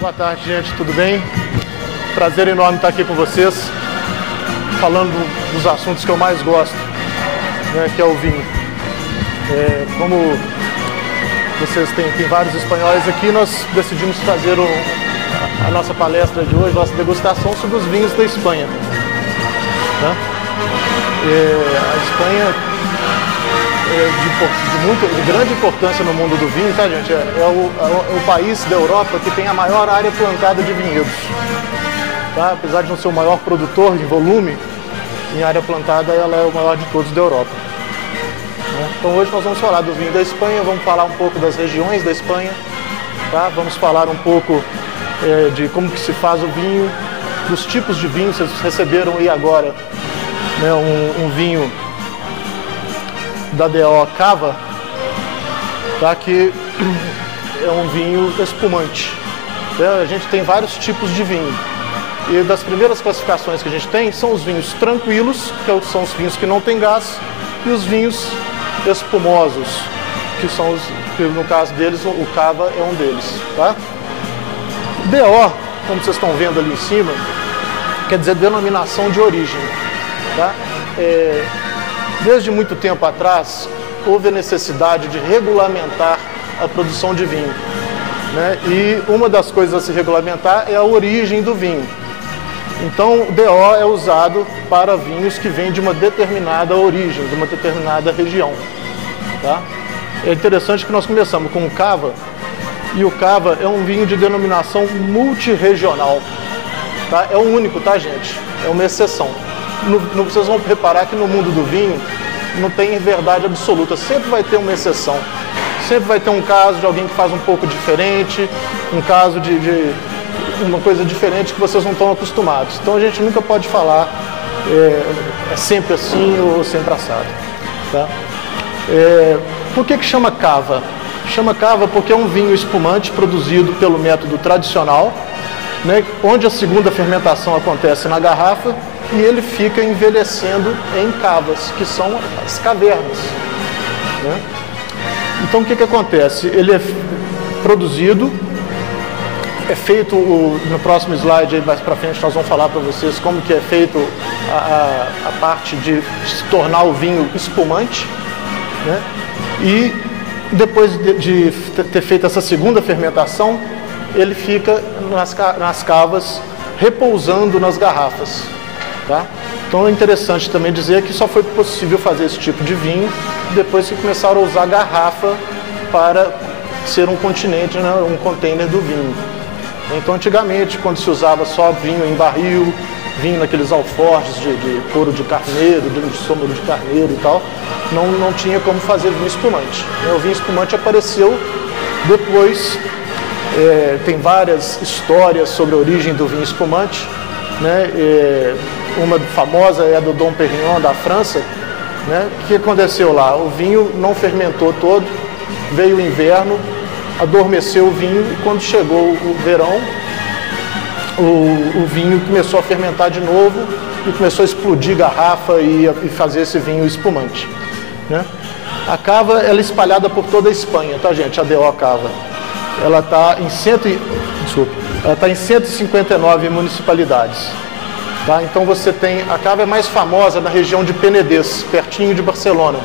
Boa tarde, gente, tudo bem? Prazer enorme estar aqui com vocês, falando dos assuntos que eu mais gosto, né, que é o vinho. Como vocês têm vários espanhóis aqui, nós decidimos fazer a nossa palestra de hoje, nossa degustação sobre os vinhos da Espanha. Né? A Espanha de grande importância no mundo do vinho, tá, gente? É o país da Europa que tem a maior área plantada de vinhedos. Tá? Apesar de não ser o maior produtor de volume, em área plantada ela é o maior de todos da Europa. Né? Então hoje nós vamos falar do vinho da Espanha, vamos falar um pouco das regiões da Espanha, tá? Vamos falar um pouco de como que se faz o vinho, dos tipos de vinho. Vocês receberam aí agora, né, um vinho da DO Cava, tá? Que é um vinho espumante. A gente tem vários tipos de vinho. E das primeiras classificações que a gente tem são os vinhos tranquilos, que são os vinhos que não tem gás, e os vinhos espumosos, que no caso deles, o Cava é um deles. Tá? DO, como vocês estão vendo ali em cima, quer dizer denominação de origem. Tá? Desde muito tempo atrás, houve a necessidade de regulamentar a produção de vinho. Né? E uma das coisas a se regulamentar é a origem do vinho. Então, o DO é usado para vinhos que vêm de uma determinada origem, de uma determinada região. Tá? É interessante que nós começamos com o Cava, e o Cava é um vinho de denominação multirregional. Tá? É o único, tá, gente? É uma exceção. Vocês vão reparar que no mundo do vinho não tem verdade absoluta, sempre vai ter uma exceção. Sempre vai ter um caso de alguém que faz um pouco diferente, um caso de uma coisa diferente que vocês não estão acostumados. Então a gente nunca pode falar é sempre assim ou sempre assado. Tá? Por que chama Cava? Chama Cava porque é um vinho espumante produzido pelo método tradicional, né, onde a segunda fermentação acontece na garrafa e ele fica envelhecendo em cavas, que são as cavernas. Né? Então o que acontece? Ele é produzido, é feito, no próximo slide, aí mais para frente nós vamos falar para vocês como que é feito a parte de se tornar o vinho espumante. Né? E depois de ter feito essa segunda fermentação, ele fica nas cavas, repousando nas garrafas. Tá? Então é interessante também dizer que só foi possível fazer esse tipo de vinho depois que começaram a usar garrafa para ser um continente, né, um container do vinho. Então antigamente, quando se usava só vinho em barril, vinho naqueles alforjes de couro de carneiro, de estômago de carneiro e tal, não tinha como fazer vinho espumante. O vinho espumante apareceu depois. Tem várias histórias sobre a origem do vinho espumante. Né? Uma famosa é a do Dom Pérignon, da França. Né? O que aconteceu lá? O vinho não fermentou todo, veio o inverno, adormeceu o vinho e quando chegou o verão, o vinho começou a fermentar de novo e começou a explodir garrafa e fazer esse vinho espumante. Né? A Cava ela é espalhada por toda a Espanha, tá, gente? A DO Cava. Ela está em 159 municipalidades. Tá? Então você tem, a Cava é mais famosa na região de Penedès, pertinho de Barcelona.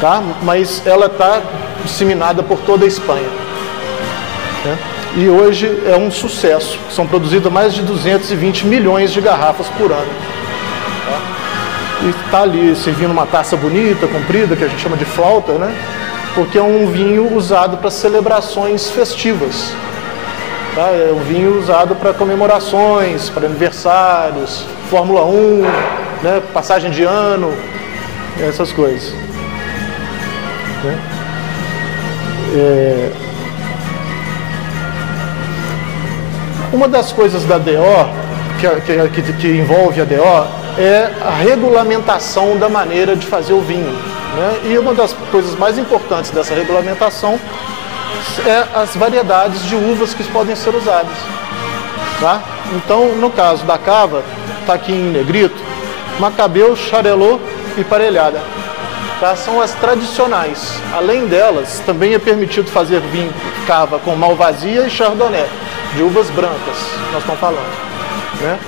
Tá? Mas ela está disseminada por toda a Espanha. Né? E hoje é um sucesso. São produzidas mais de 220 milhões de garrafas por ano. Tá? E está ali servindo uma taça bonita, comprida, que a gente chama de flauta, né? Porque é um vinho usado para celebrações festivas. Tá? É um vinho usado para comemorações, para aniversários, Fórmula 1, né? Passagem de ano, essas coisas. Né? Uma das coisas da DO, que envolve a DO, é a regulamentação da maneira de fazer o vinho. Né? E uma das coisas mais importantes dessa regulamentação é as variedades de uvas que podem ser usadas. Tá? Então, no caso da Cava, está aqui em negrito, Macabeu, Charelot e Parelhada. Tá? São as tradicionais. Além delas, também é permitido fazer vinho Cava com Malvasia e Chardonnay. de uvas brancas, nós estamos falando, né?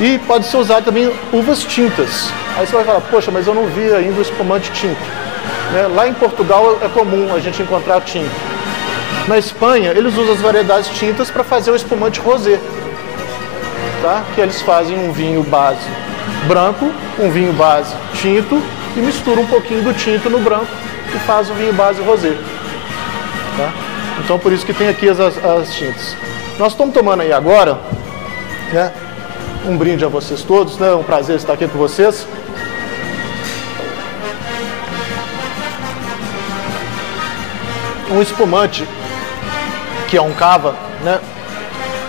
E pode ser usado também uvas tintas. Aí você vai falar, poxa, mas eu não vi ainda o espumante tinto. Né? Lá em Portugal é comum a gente encontrar tinto. Na Espanha, eles usam as variedades tintas para fazer o espumante rosé. Tá? Que eles fazem um vinho base branco, um vinho base tinto e misturam um pouquinho do tinto no branco e faz o vinho base rosé. Tá? Então, por isso que tem aqui as tintas. Nós estamos tomando aí agora, né, um brinde a vocês todos, né? É um prazer estar aqui com vocês. Um espumante que é um cava, né,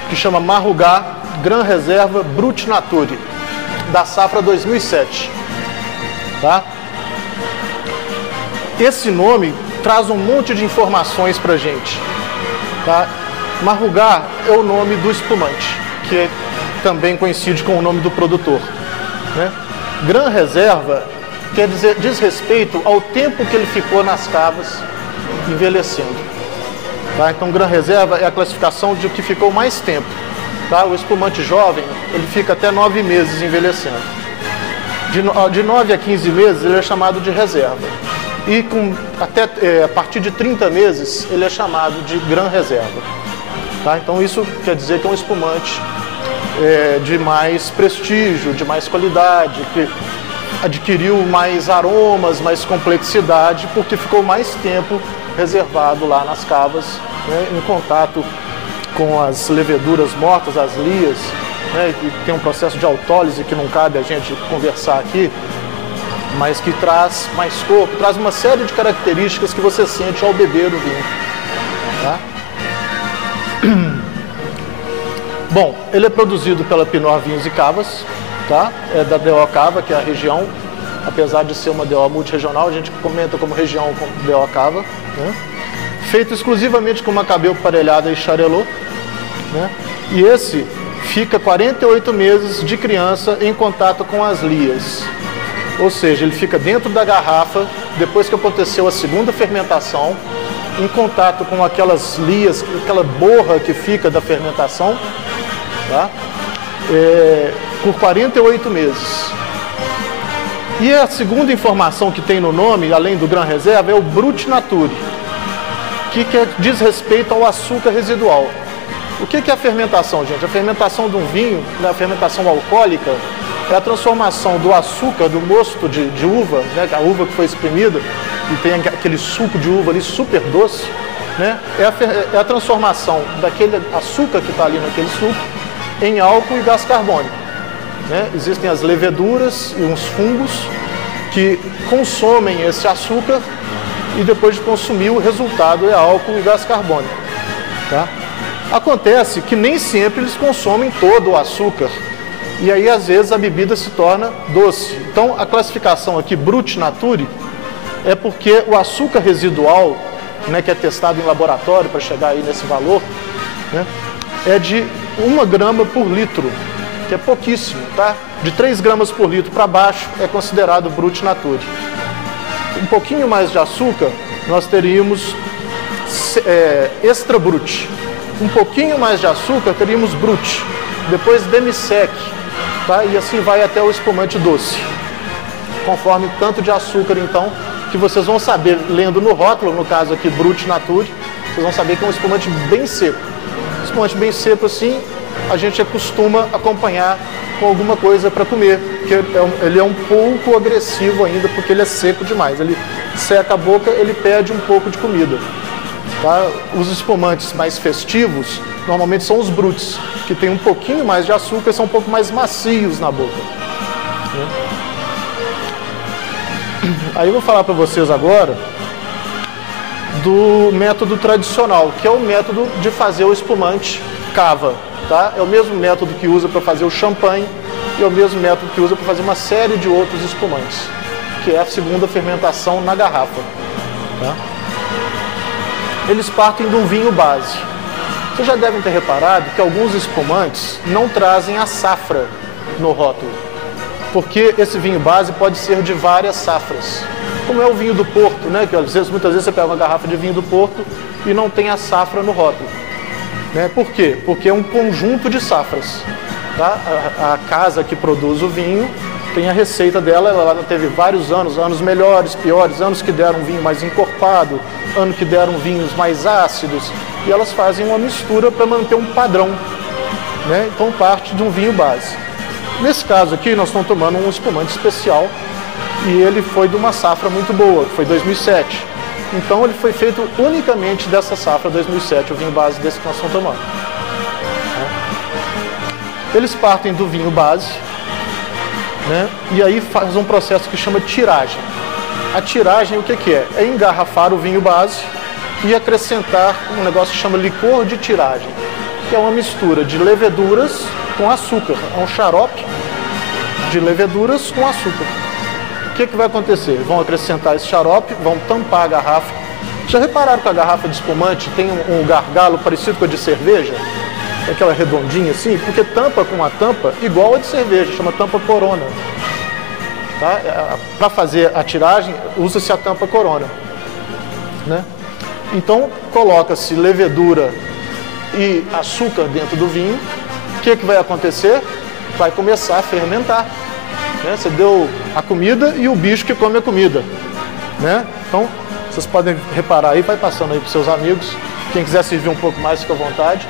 que chama Marrugá Gran Reserva Brut Nature, da safra 2007. Tá? Esse nome traz um monte de informações pra gente. Tá? Marrugá é o nome do espumante, que é também coincide com o nome do produtor. Né? Gran Reserva quer dizer, diz respeito ao tempo que ele ficou nas cavas envelhecendo. Tá? Então, Gran Reserva é a classificação de que ficou mais tempo. Tá? O espumante jovem, ele fica até 9 meses envelhecendo. De 9 a 15 meses, ele é chamado de reserva. E a partir de 30 meses, ele é chamado de Gran Reserva. Tá? Então, isso quer dizer que é um espumante de mais prestígio, de mais qualidade, que adquiriu mais aromas, mais complexidade, porque ficou mais tempo reservado lá nas cavas, né, em contato com as leveduras mortas, as lias, né, que tem um processo de autólise que não cabe a gente conversar aqui, mas que traz mais corpo, traz uma série de características que você sente ao beber o vinho. Tá? Bom, ele é produzido pela Pinot Vinhos e Cavas, tá? É da DO Cava, que é a região, apesar de ser uma DO multirregional, a gente comenta como região como DO Cava, né? Feito exclusivamente com Macabeu, Parelhada e Charelot, né? E esse fica 48 meses de criança em contato com as lias, ou seja, ele fica dentro da garrafa depois que aconteceu a segunda fermentação, em contato com aquelas lias, aquela borra que fica da fermentação, tá? Por 48 meses. E a segunda informação que tem no nome, além do Gran Reserva, é o Brut Nature, que diz respeito ao açúcar residual. O que é a fermentação, gente? A fermentação de um vinho, a fermentação alcoólica, é a transformação do açúcar, do mosto de uva, né, a uva que foi espremida, e tem aquele suco de uva ali super doce, né, é a transformação daquele açúcar que está ali naquele suco em álcool e gás carbônico. Né? Existem as leveduras e uns fungos que consomem esse açúcar e depois de consumir o resultado é álcool e gás carbônico. Tá? Acontece que nem sempre eles consomem todo o açúcar e aí às vezes a bebida se torna doce. Então a classificação aqui Brut Nature é porque o açúcar residual, né, que é testado em laboratório para chegar aí nesse valor, né, é de 1 grama por litro, que é pouquíssimo, tá? De 3 gramas por litro para baixo é considerado Brut Nature. Um pouquinho mais de açúcar, nós teríamos Extra Brut. Um pouquinho mais de açúcar, teríamos Brut. Depois Demi-sec, tá? E assim vai até o espumante doce. Conforme o tanto de açúcar, então, que vocês vão saber, lendo no rótulo, no caso aqui Brut Nature, vocês vão saber que é um espumante bem seco. Espumante bem seco assim, a gente costuma acompanhar com alguma coisa para comer, porque ele é um pouco agressivo ainda, porque ele é seco demais. Ele seca a boca, ele pede um pouco de comida. Tá? Os espumantes mais festivos, normalmente são os bruts, que tem um pouquinho mais de açúcar e são um pouco mais macios na boca. Aí eu vou falar para vocês agora do método tradicional, que é o método de fazer o espumante cava. Tá? É o mesmo método que usa para fazer o champanhe e é o mesmo método que usa para fazer uma série de outros espumantes, que é a segunda fermentação na garrafa. Tá? Eles partem de um vinho base. Vocês já devem ter reparado que alguns espumantes não trazem a safra no rótulo, porque esse vinho base pode ser de várias safras, como é o vinho do Porto, né? Que muitas vezes você pega uma garrafa de vinho do Porto e não tem a safra no rótulo. Né? Por quê? Porque é um conjunto de safras. Tá? A casa que produz o vinho tem a receita dela, ela teve vários anos melhores, piores, anos que deram um vinho mais encorpado, anos que deram vinhos mais ácidos, e elas fazem uma mistura para manter um padrão, né? Então parte de um vinho base. Nesse caso aqui nós estamos tomando um espumante especial e ele foi de uma safra muito boa, que foi 2007. Então ele foi feito unicamente dessa safra 2007, o vinho base desse que nós estamos tomando. Eles partem do vinho base, né? E aí faz um processo que chama tiragem. A tiragem o que é? É engarrafar o vinho base e acrescentar um negócio que chama licor de tiragem, que é uma mistura de leveduras com açúcar. É um xarope de leveduras com açúcar. O que vai acontecer? Vão acrescentar esse xarope, vão tampar a garrafa. Já repararam que a garrafa de espumante tem um gargalo parecido com a de cerveja? Aquela redondinha assim, porque tampa com uma tampa igual a de cerveja, chama tampa Corona. Tá? Para fazer a tiragem, usa-se a tampa Corona. Né? Então, coloca-se levedura e açúcar dentro do vinho. O que vai acontecer? Vai começar a fermentar. Né? Você deu a comida e o bicho que come a comida. Né? Então, vocês podem reparar aí, vai passando aí para os seus amigos. Quem quiser servir um pouco mais, fica à vontade.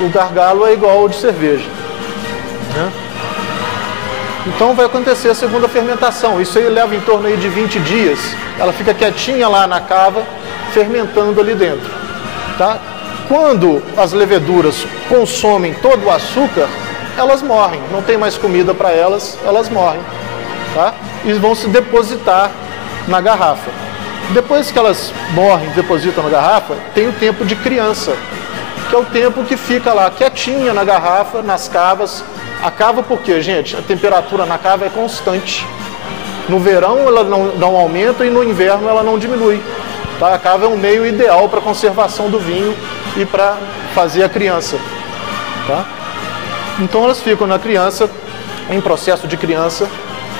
O gargalo é igual ao de cerveja. Né? Então vai acontecer a segunda fermentação. Isso aí leva em torno aí de 20 dias. Ela fica quietinha lá na cava, fermentando ali dentro. Tá? Quando as leveduras consomem todo o açúcar, elas morrem. Não tem mais comida para elas, elas morrem. Tá? E vão se depositar na garrafa. Depois que elas morrem, depositam na garrafa, tem o tempo de criança, que é o tempo que fica lá quietinha na garrafa, nas cavas. A cava por quê, gente? A temperatura na cava é constante. No verão ela não aumenta e no inverno ela não diminui. Tá? A cava é um meio ideal para a conservação do vinho e para fazer a criança. Tá? Então elas ficam na criança, em processo de criança,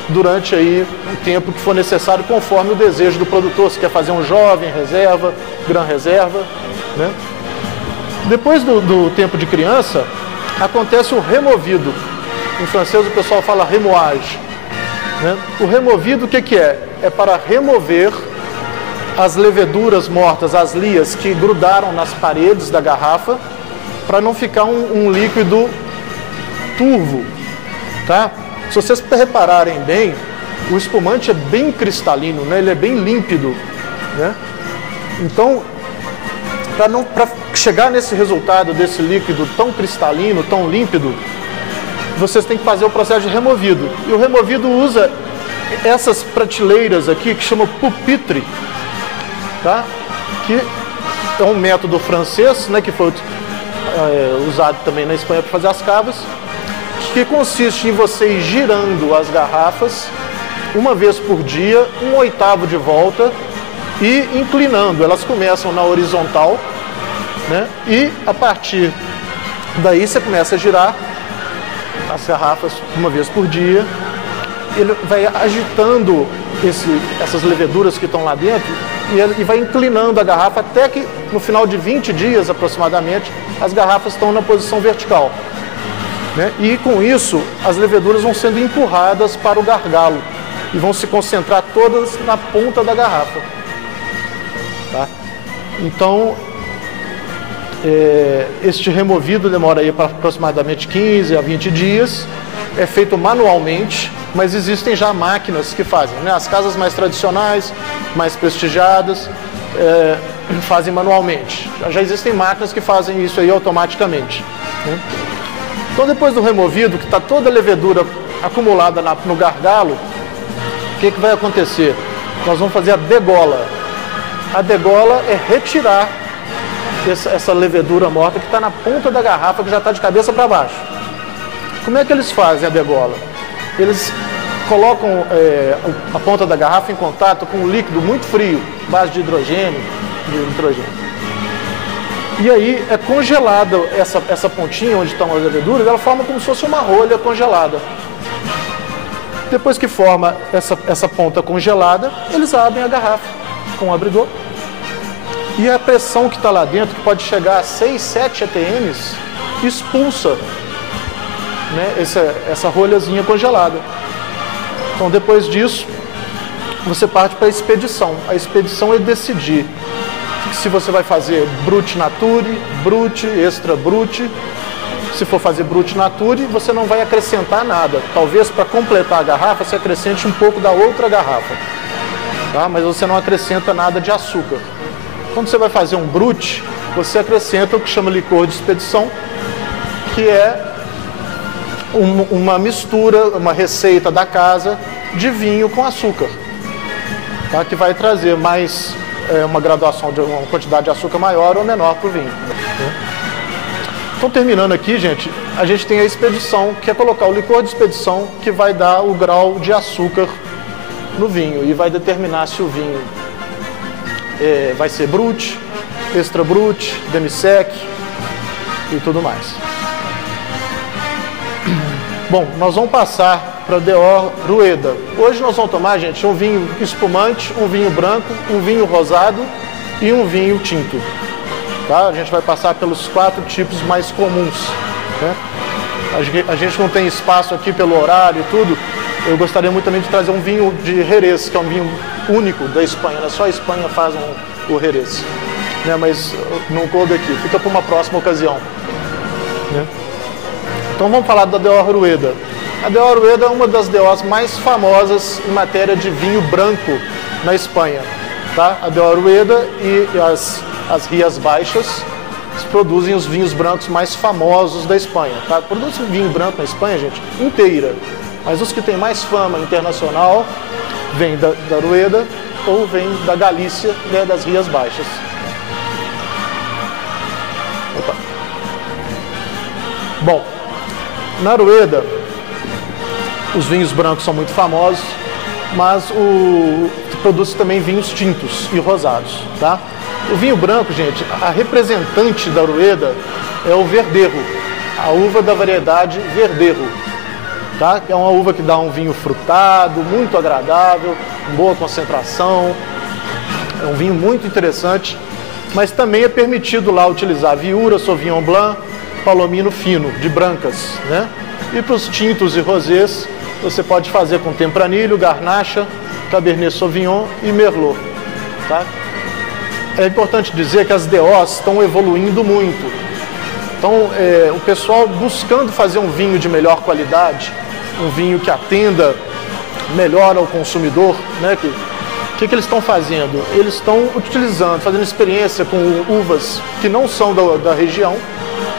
durante aí o tempo que for necessário, conforme o desejo do produtor. Se quer fazer um jovem, reserva, gran reserva. Né? Depois do tempo de criança, acontece o removido. Em francês o pessoal fala remoage. Né? O removido o que é? É para remover as leveduras mortas, as lias que grudaram nas paredes da garrafa, para não ficar um líquido turvo. Tá? Se vocês repararem bem, o espumante é bem cristalino, né? Ele é bem límpido. Né? Então, para chegar nesse resultado desse líquido tão cristalino, tão límpido, vocês têm que fazer o processo de removido. E o removido usa essas prateleiras aqui, que chama pupitre, tá? Que é um método francês, né, que foi usado também na Espanha para fazer as cavas, que consiste em você ir girando as garrafas uma vez por dia, 1/8 de volta, e inclinando. Elas começam na horizontal, né? E a partir daí você começa a girar as garrafas uma vez por dia. Ele vai agitando essas leveduras que estão lá dentro e vai inclinando a garrafa até que no final de 20 dias aproximadamente as garrafas estão na posição vertical. Né? E com isso as leveduras vão sendo empurradas para o gargalo e vão se concentrar todas na ponta da garrafa. Tá? Então, este removido demora aí para aproximadamente 15 a 20 dias, é feito manualmente, mas existem já máquinas que fazem. Né? As casas mais tradicionais, mais prestigiadas, fazem manualmente. Já existem máquinas que fazem isso aí automaticamente. Né? Então, depois do removido, que está toda a levedura acumulada no gargalo, o que vai acontecer? Nós vamos fazer a degola. A degola é retirar essa levedura morta que está na ponta da garrafa, que já está de cabeça para baixo. Como é que eles fazem a degola? Eles colocam a ponta da garrafa em contato com um líquido muito frio, base de hidrogênio, de nitrogênio. E aí é congelada essa pontinha onde estão as leveduras, ela forma como se fosse uma rolha congelada. Depois que forma essa ponta congelada, eles abrem a garrafa com o abridor E a pressão que está lá dentro, que pode chegar a 6, 7 atms, expulsa, né, essa rolhazinha congelada. Então, depois disso, você parte para a expedição. A expedição é decidir se você vai fazer Brut Nature, Brut, Extra Brut. Se for fazer Brut Nature, você não vai acrescentar nada. Talvez para completar a garrafa, você acrescente um pouco da outra garrafa. Tá? Mas você não acrescenta nada de açúcar. Quando você vai fazer um Brut, você acrescenta o que chama licor de expedição, que é uma mistura, uma receita da casa de vinho com açúcar, tá? Que vai trazer mais uma graduação de uma quantidade de açúcar maior ou menor para o vinho. Então, terminando aqui, gente, a gente tem a expedição, que é colocar o licor de expedição, que vai dar o grau de açúcar no vinho e vai determinar se o vinho vai ser Brut, Extra Brut, Demi-Sec e tudo mais. Bom, nós vamos passar para Deor Rueda. Hoje nós vamos tomar, gente, um vinho espumante, um vinho branco, um vinho rosado e um vinho tinto. Tá? A gente vai passar pelos 4 tipos mais comuns, né? A gente não tem espaço aqui pelo horário e tudo. Eu gostaria muito também de trazer um vinho de Jerez, que é um vinho único da Espanha, né? Só a Espanha faz o Jerez, né? Mas não coube aqui, fica para uma próxima ocasião, né? Então vamos falar da Deor Rueda. A Deor Rueda é uma das DOs mais famosas em matéria de vinho branco na Espanha. Tá? A Deor Rueda e as Rias Baixas produzem os vinhos brancos mais famosos da Espanha. Tá? Produzem vinho branco na Espanha, gente, inteira. Mas os que têm mais fama internacional vêm da Rueda ou vêm da Galícia, né, das Rias Baixas. Opa. Bom, na Rueda, os vinhos brancos são muito famosos, mas produz também vinhos tintos e rosados, tá? O vinho branco, gente, a representante da Rueda é o Verdejo, a uva da variedade Verdejo, tá? É uma uva que dá um vinho frutado, muito agradável, boa concentração, é um vinho muito interessante, mas também é permitido lá utilizar Viura, Sauvignon Blanc, Palomino fino, de brancas, né? E para os tintos e rosés, você pode fazer com Tempranillo, Garnacha, Cabernet Sauvignon e Merlot, tá? É importante dizer que as DOs estão evoluindo muito. Então, o pessoal buscando fazer um vinho de melhor qualidade, um vinho que atenda melhor ao consumidor, né? O que eles estão fazendo? Eles estão utilizando, fazendo experiência com uvas que não são da região,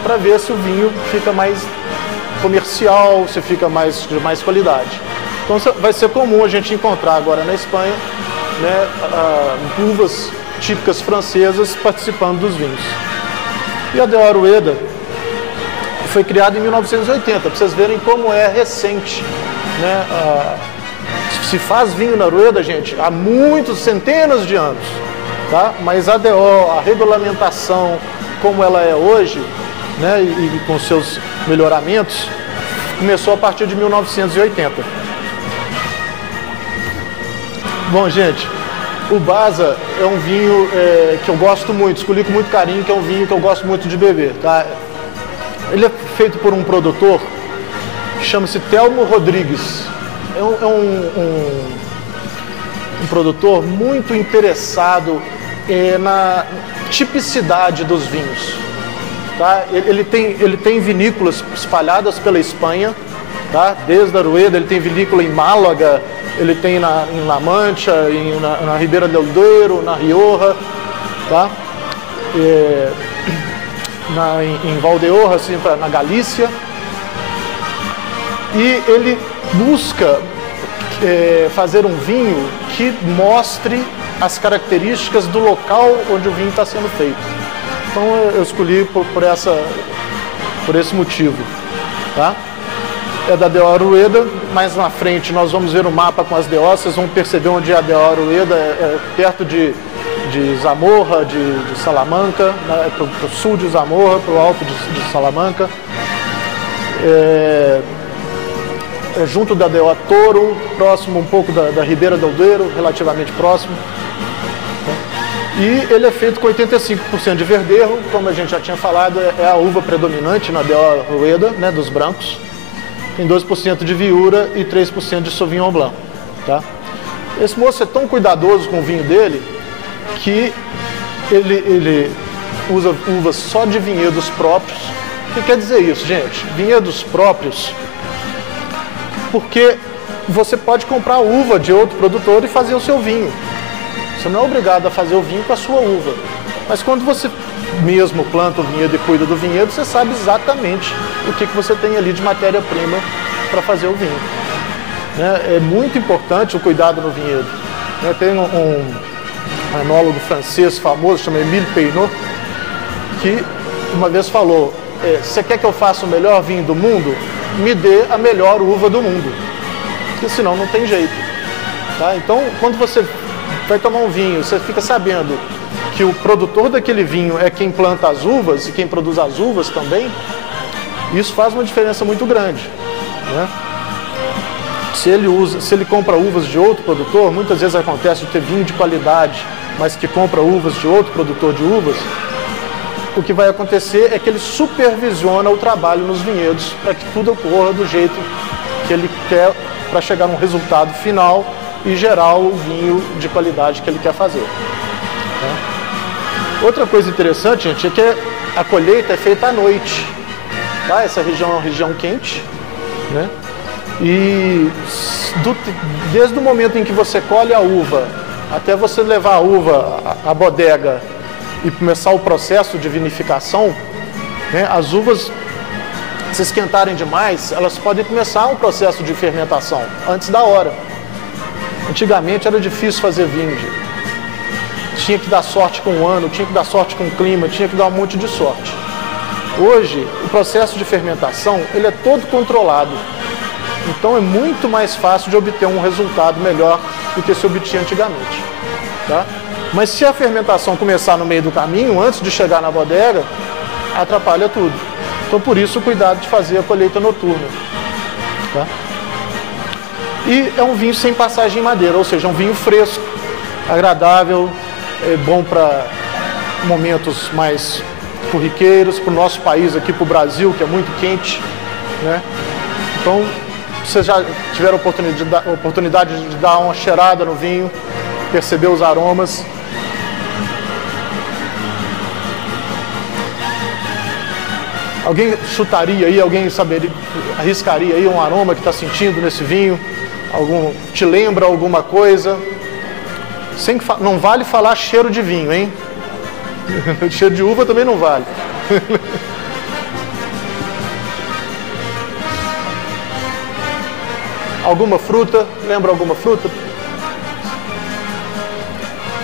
para ver se o vinho fica mais comercial, se fica de mais qualidade. Então vai ser comum a gente encontrar agora na Espanha, né, uvas típicas francesas participando dos vinhos. E a Deor Rueda foi criada em 1980, para vocês verem como é recente, né? Se faz vinho na Rueda, gente, há muitos, centenas de anos, tá? Mas a DO, a regulamentação como ela é hoje, né, e com seus melhoramentos, começou a partir de 1980. Bom, gente, o Baza é um vinho que eu gosto muito, escolhi com muito carinho, que é um vinho que eu gosto muito de beber, tá? Ele é feito por um produtor que chama-se Telmo Rodrigues. É um produtor muito interessado na tipicidade dos vinhos. Tá? Ele tem vinícolas espalhadas pela Espanha, tá? Desde a Rueda, ele tem vinícola em Málaga, ele tem em La Mancha, na Ribeira del Duero, na Rioja, tá? Em Valdeorras, assim, na Galícia. E ele busca fazer um vinho que mostre as características do local onde o vinho está sendo feito. Então eu escolhi por esse motivo, tá? É da Deor Rueda. Mais na frente nós vamos ver o mapa com as DOs, vocês vão perceber onde é a Deor Rueda, perto de Zamorra, de Salamanca, né? Para o sul de Zamorra, para o alto de Salamanca. Junto da DO Toro, próximo um pouco da Ribeira del Duero, relativamente próximo. E ele é feito com 85% de verdejo, como a gente já tinha falado, é a uva predominante na Deora Rueda, né, dos brancos. Tem 12% de viura e 3% de Sauvignon Blanc. Tá? Esse moço é tão cuidadoso com o vinho dele que ele usa uvas só de vinhedos próprios. O que quer dizer isso, gente? Vinhedos próprios, porque você pode comprar uva de outro produtor e fazer o seu vinho. Você não é obrigado a fazer o vinho com a sua uva. Mas quando você mesmo planta o vinhedo e cuida do vinhedo, você sabe exatamente o que você tem ali de matéria-prima para fazer o vinho. É muito importante o cuidado no vinhedo. Tem um enólogo francês famoso, chama Émile Peynaud, que uma vez falou: você quer que eu faça o melhor vinho do mundo? Me dê a melhor uva do mundo, porque senão não tem jeito. Tá? Então, quando você vai tomar um vinho, você fica sabendo que o produtor daquele vinho é quem planta as uvas e quem produz as uvas também, isso faz uma diferença muito grande. Né? Se ele compra uvas de outro produtor, muitas vezes acontece de ter vinho de qualidade, mas que compra uvas de outro produtor de uvas, o que vai acontecer é que ele supervisiona o trabalho nos vinhedos para que tudo ocorra do jeito que ele quer, para chegar num resultado final e gerar o vinho de qualidade que ele quer fazer. Tá? Outra coisa interessante, gente, é que a colheita é feita à noite. Tá? Essa região é uma região quente, né? E desde o momento em que você colhe a uva até você levar a uva à bodega e começar o processo de vinificação, né, as uvas, se esquentarem demais, elas podem começar um processo de fermentação antes da hora. Antigamente era difícil fazer vinho, gente. Tinha que dar sorte com o ano, tinha que dar sorte com o clima, tinha que dar um monte de sorte. Hoje, o processo de fermentação, ele é todo controlado. Então é muito mais fácil de obter um resultado melhor do que se obtinha antigamente. Tá? Mas se a fermentação começar no meio do caminho, antes de chegar na bodega, atrapalha tudo. Então por isso o cuidado de fazer a colheita noturna. Tá? E é um vinho sem passagem em madeira, ou seja, é um vinho fresco, agradável, é bom para momentos mais corriqueiros, para o nosso país aqui, para o Brasil, que é muito quente. Né? Então, vocês já tiveram a oportunidade de dar uma cheirada no vinho, perceber os aromas. Alguém chutaria aí, alguém saberia, arriscaria aí um aroma que está sentindo nesse vinho? Te lembra alguma coisa? Não vale falar cheiro de vinho, hein? Cheiro de uva também não vale. Alguma fruta? Lembra alguma fruta?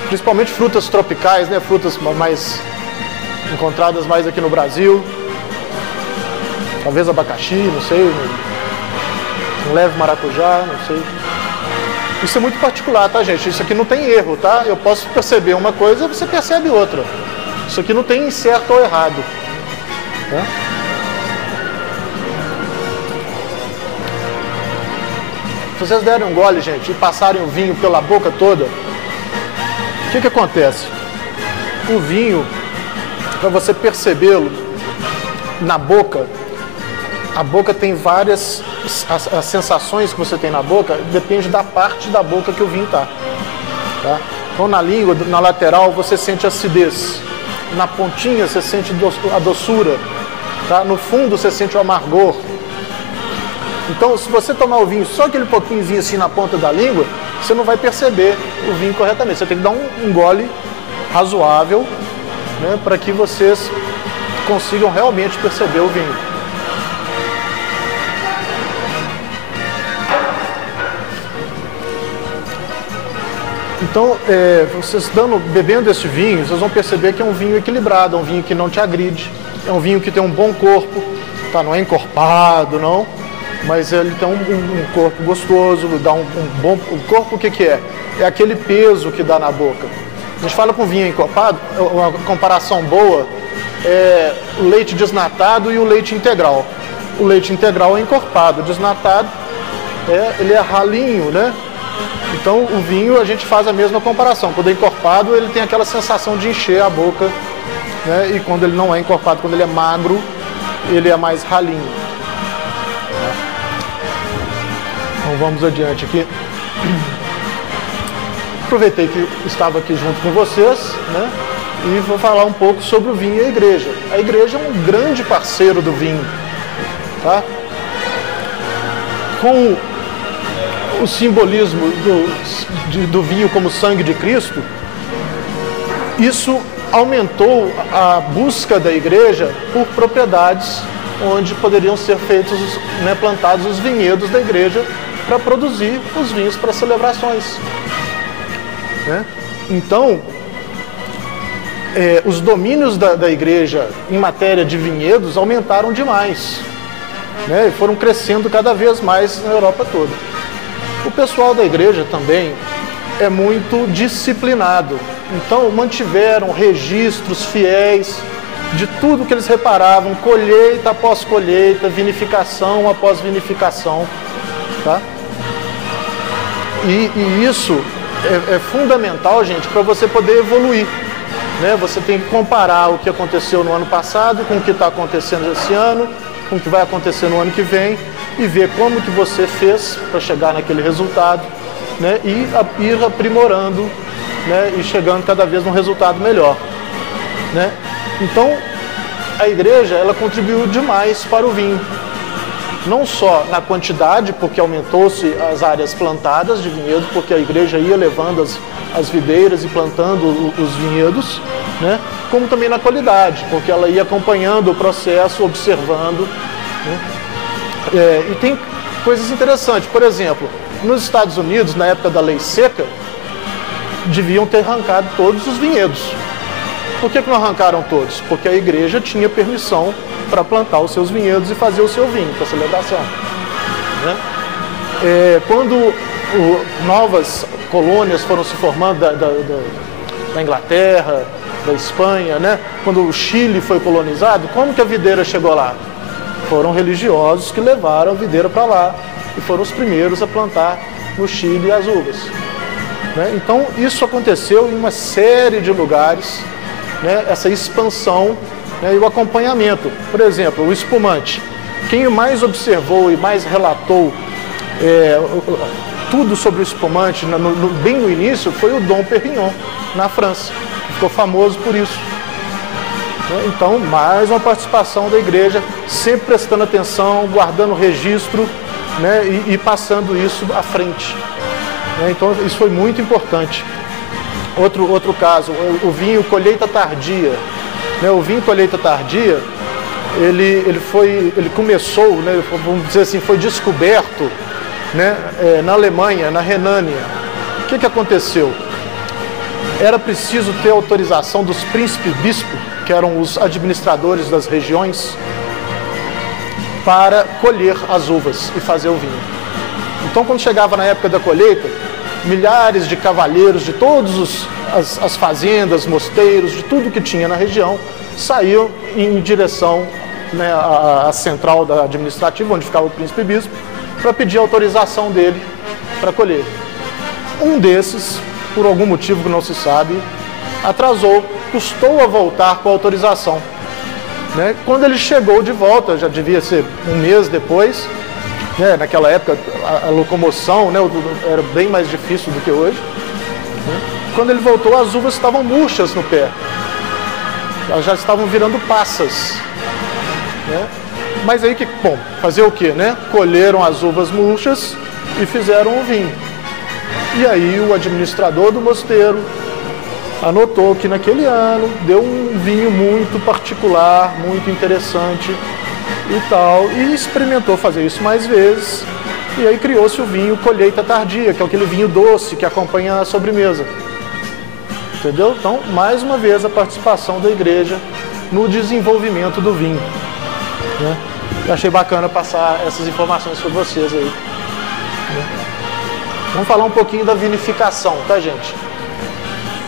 Principalmente frutas tropicais, né? Frutas mais encontradas mais aqui no Brasil. Talvez abacaxi, não sei. Um leve maracujá, não sei. Isso é muito particular, tá, gente? Isso aqui não tem erro, tá? Eu posso perceber uma coisa, você percebe outra. Isso aqui não tem certo ou errado. Tá? Se vocês derem um gole, gente, e passarem o vinho pela boca toda, o que acontece? O vinho, para você percebê-lo na boca, a boca tem várias... As sensações que você tem na boca depende da parte da boca que o vinho está. Tá? Então, na língua, na lateral, você sente acidez. Na pontinha, você sente a doçura. Tá? No fundo, você sente o amargor. Então, se você tomar o vinho, só aquele pouquinhozinho assim na ponta da língua, você não vai perceber o vinho corretamente. Você tem que dar um gole razoável, né, para que vocês consigam realmente perceber o vinho. Então, vocês bebendo esse vinho, vocês vão perceber que é um vinho equilibrado, é um vinho que não te agride, é um vinho que tem um bom corpo, tá? Não é encorpado, não. Mas ele tem um corpo gostoso, dá um bom... O corpo o que é? É aquele peso que dá na boca. A gente fala com vinho encorpado, uma comparação boa é o leite desnatado e o leite integral. O leite integral é encorpado, o desnatado ele é ralinho, né? Então o vinho a gente faz a mesma comparação. Quando é encorpado, ele tem aquela sensação de encher a boca, né? E quando ele não é encorpado, quando ele é magro, ele é mais ralinho. Então vamos adiante aqui. Aproveitei que estava aqui junto com vocês, né? E vou falar um pouco sobre o vinho e a igreja. A igreja é um grande parceiro do vinho, tá? Com o simbolismo do vinho como sangue de Cristo, isso aumentou a busca da igreja por propriedades onde poderiam ser feitos, né, plantados os vinhedos da igreja para produzir os vinhos para celebrações, né? Então, os domínios da igreja em matéria de vinhedos aumentaram demais, né? E foram crescendo cada vez mais na Europa toda. O pessoal da igreja também é muito disciplinado, então mantiveram registros fiéis de tudo que eles reparavam, colheita após colheita, vinificação após vinificação, tá? E isso é fundamental, gente, para você poder evoluir, né? Você tem que comparar o que aconteceu no ano passado com o que está acontecendo esse ano, com o que vai acontecer no ano que vem, e ver como que você fez para chegar naquele resultado, né? E ir aprimorando, né? E chegando cada vez num resultado melhor, né? Então, a igreja, ela contribuiu demais para o vinho. Não só na quantidade, porque aumentou-se as áreas plantadas de vinhedo, porque a igreja ia levando as videiras e plantando os vinhedos, né? Como também na qualidade, porque ela ia acompanhando o processo, observando, né? E tem coisas interessantes. Por exemplo, nos Estados Unidos, na época da lei seca, deviam ter arrancado todos os vinhedos. Por que não arrancaram todos? Porque a igreja tinha permissão para plantar os seus vinhedos e fazer o seu vinho para celebração, né? Quando novas colônias foram se formando da Inglaterra, da Espanha, né? Quando o Chile foi colonizado, como que a videira chegou lá? Foram religiosos que levaram a videira para lá e foram os primeiros a plantar no Chile as uvas, né? Então isso aconteceu em uma série de lugares, né? Essa expansão, né? E o acompanhamento. Por exemplo, o espumante. Quem mais observou e mais relatou tudo sobre o espumante bem no início foi o Dom Pérignon, na França. Ficou famoso por isso. Então, mais uma participação da igreja, sempre prestando atenção, guardando registro, né? E passando isso à frente, né? Então, isso foi muito importante. Outro caso, o vinho colheita tardia, né? O vinho colheita tardia, ele começou, né? Vamos dizer assim, foi descoberto, né? Na Alemanha, na Renânia. O que aconteceu? Era preciso ter autorização dos príncipes-bispos, que eram os administradores das regiões, para colher as uvas e fazer o vinho. Então, quando chegava na época da colheita, milhares de cavalheiros de todas as fazendas, mosteiros, de tudo que tinha na região, saíam em direção, né, à central administrativa, onde ficava o príncipe-bispo, para pedir autorização dele para colher. Um desses, por algum motivo que não se sabe, atrasou, custou a voltar com a autorização, né? Quando ele chegou de volta, já devia ser um mês depois, né? Naquela época a locomoção, né, era bem mais difícil do que hoje, né? Quando ele voltou, as uvas estavam murchas no pé, elas já estavam virando passas, né? Mas aí bom, fazer o que, né? Colheram as uvas murchas e fizeram o vinho. E aí o administrador do mosteiro anotou que naquele ano deu um vinho muito particular, muito interessante e tal, e experimentou fazer isso mais vezes, e aí criou-se o vinho colheita tardia, que é aquele vinho doce que acompanha a sobremesa. Entendeu? Então, mais uma vez, a participação da igreja no desenvolvimento do vinho, né? Eu achei bacana passar essas informações para vocês aí, né? Vamos falar um pouquinho da vinificação, tá, gente?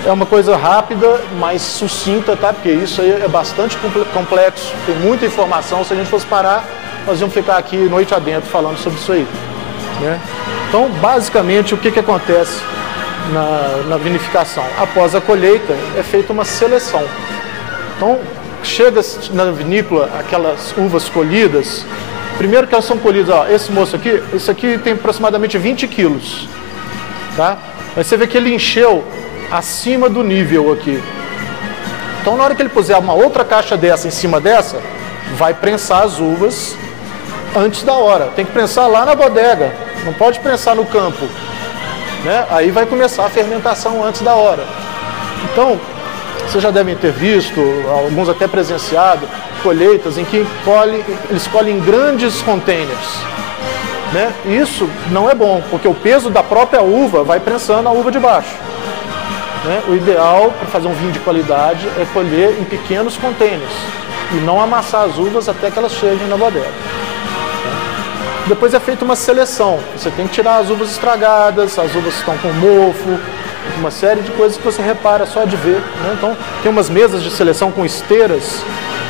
É uma coisa rápida, mas sucinta, tá? Porque isso aí é bastante complexo, tem muita informação. Se a gente fosse parar, nós íamos ficar aqui noite adentro falando sobre isso aí, né? Então, basicamente, o que acontece na vinificação? Após a colheita, é feita uma seleção. Então, chega na vinícola aquelas uvas colhidas, primeiro que elas são colhidas, ó, esse moço aqui, esse aqui tem aproximadamente 20 quilos, tá? Mas você vê que ele encheu acima do nível aqui. Então, na hora que ele puser uma outra caixa dessa em cima dessa, vai prensar as uvas antes da hora. Tem que prensar lá na bodega, não pode prensar no campo, né? Aí vai começar a fermentação antes da hora. Então, vocês já devem ter visto, alguns até presenciado, colheitas em que eles colhem em grandes containers, né? Isso não é bom, porque o peso da própria uva vai prensando a uva de baixo, né? O ideal para fazer um vinho de qualidade é colher em pequenos containers e não amassar as uvas até que elas cheguem na bodega. Depois é feita uma seleção, você tem que tirar as uvas estragadas, as uvas que estão com mofo, uma série de coisas que você repara só de ver, né? Então tem umas mesas de seleção com esteiras,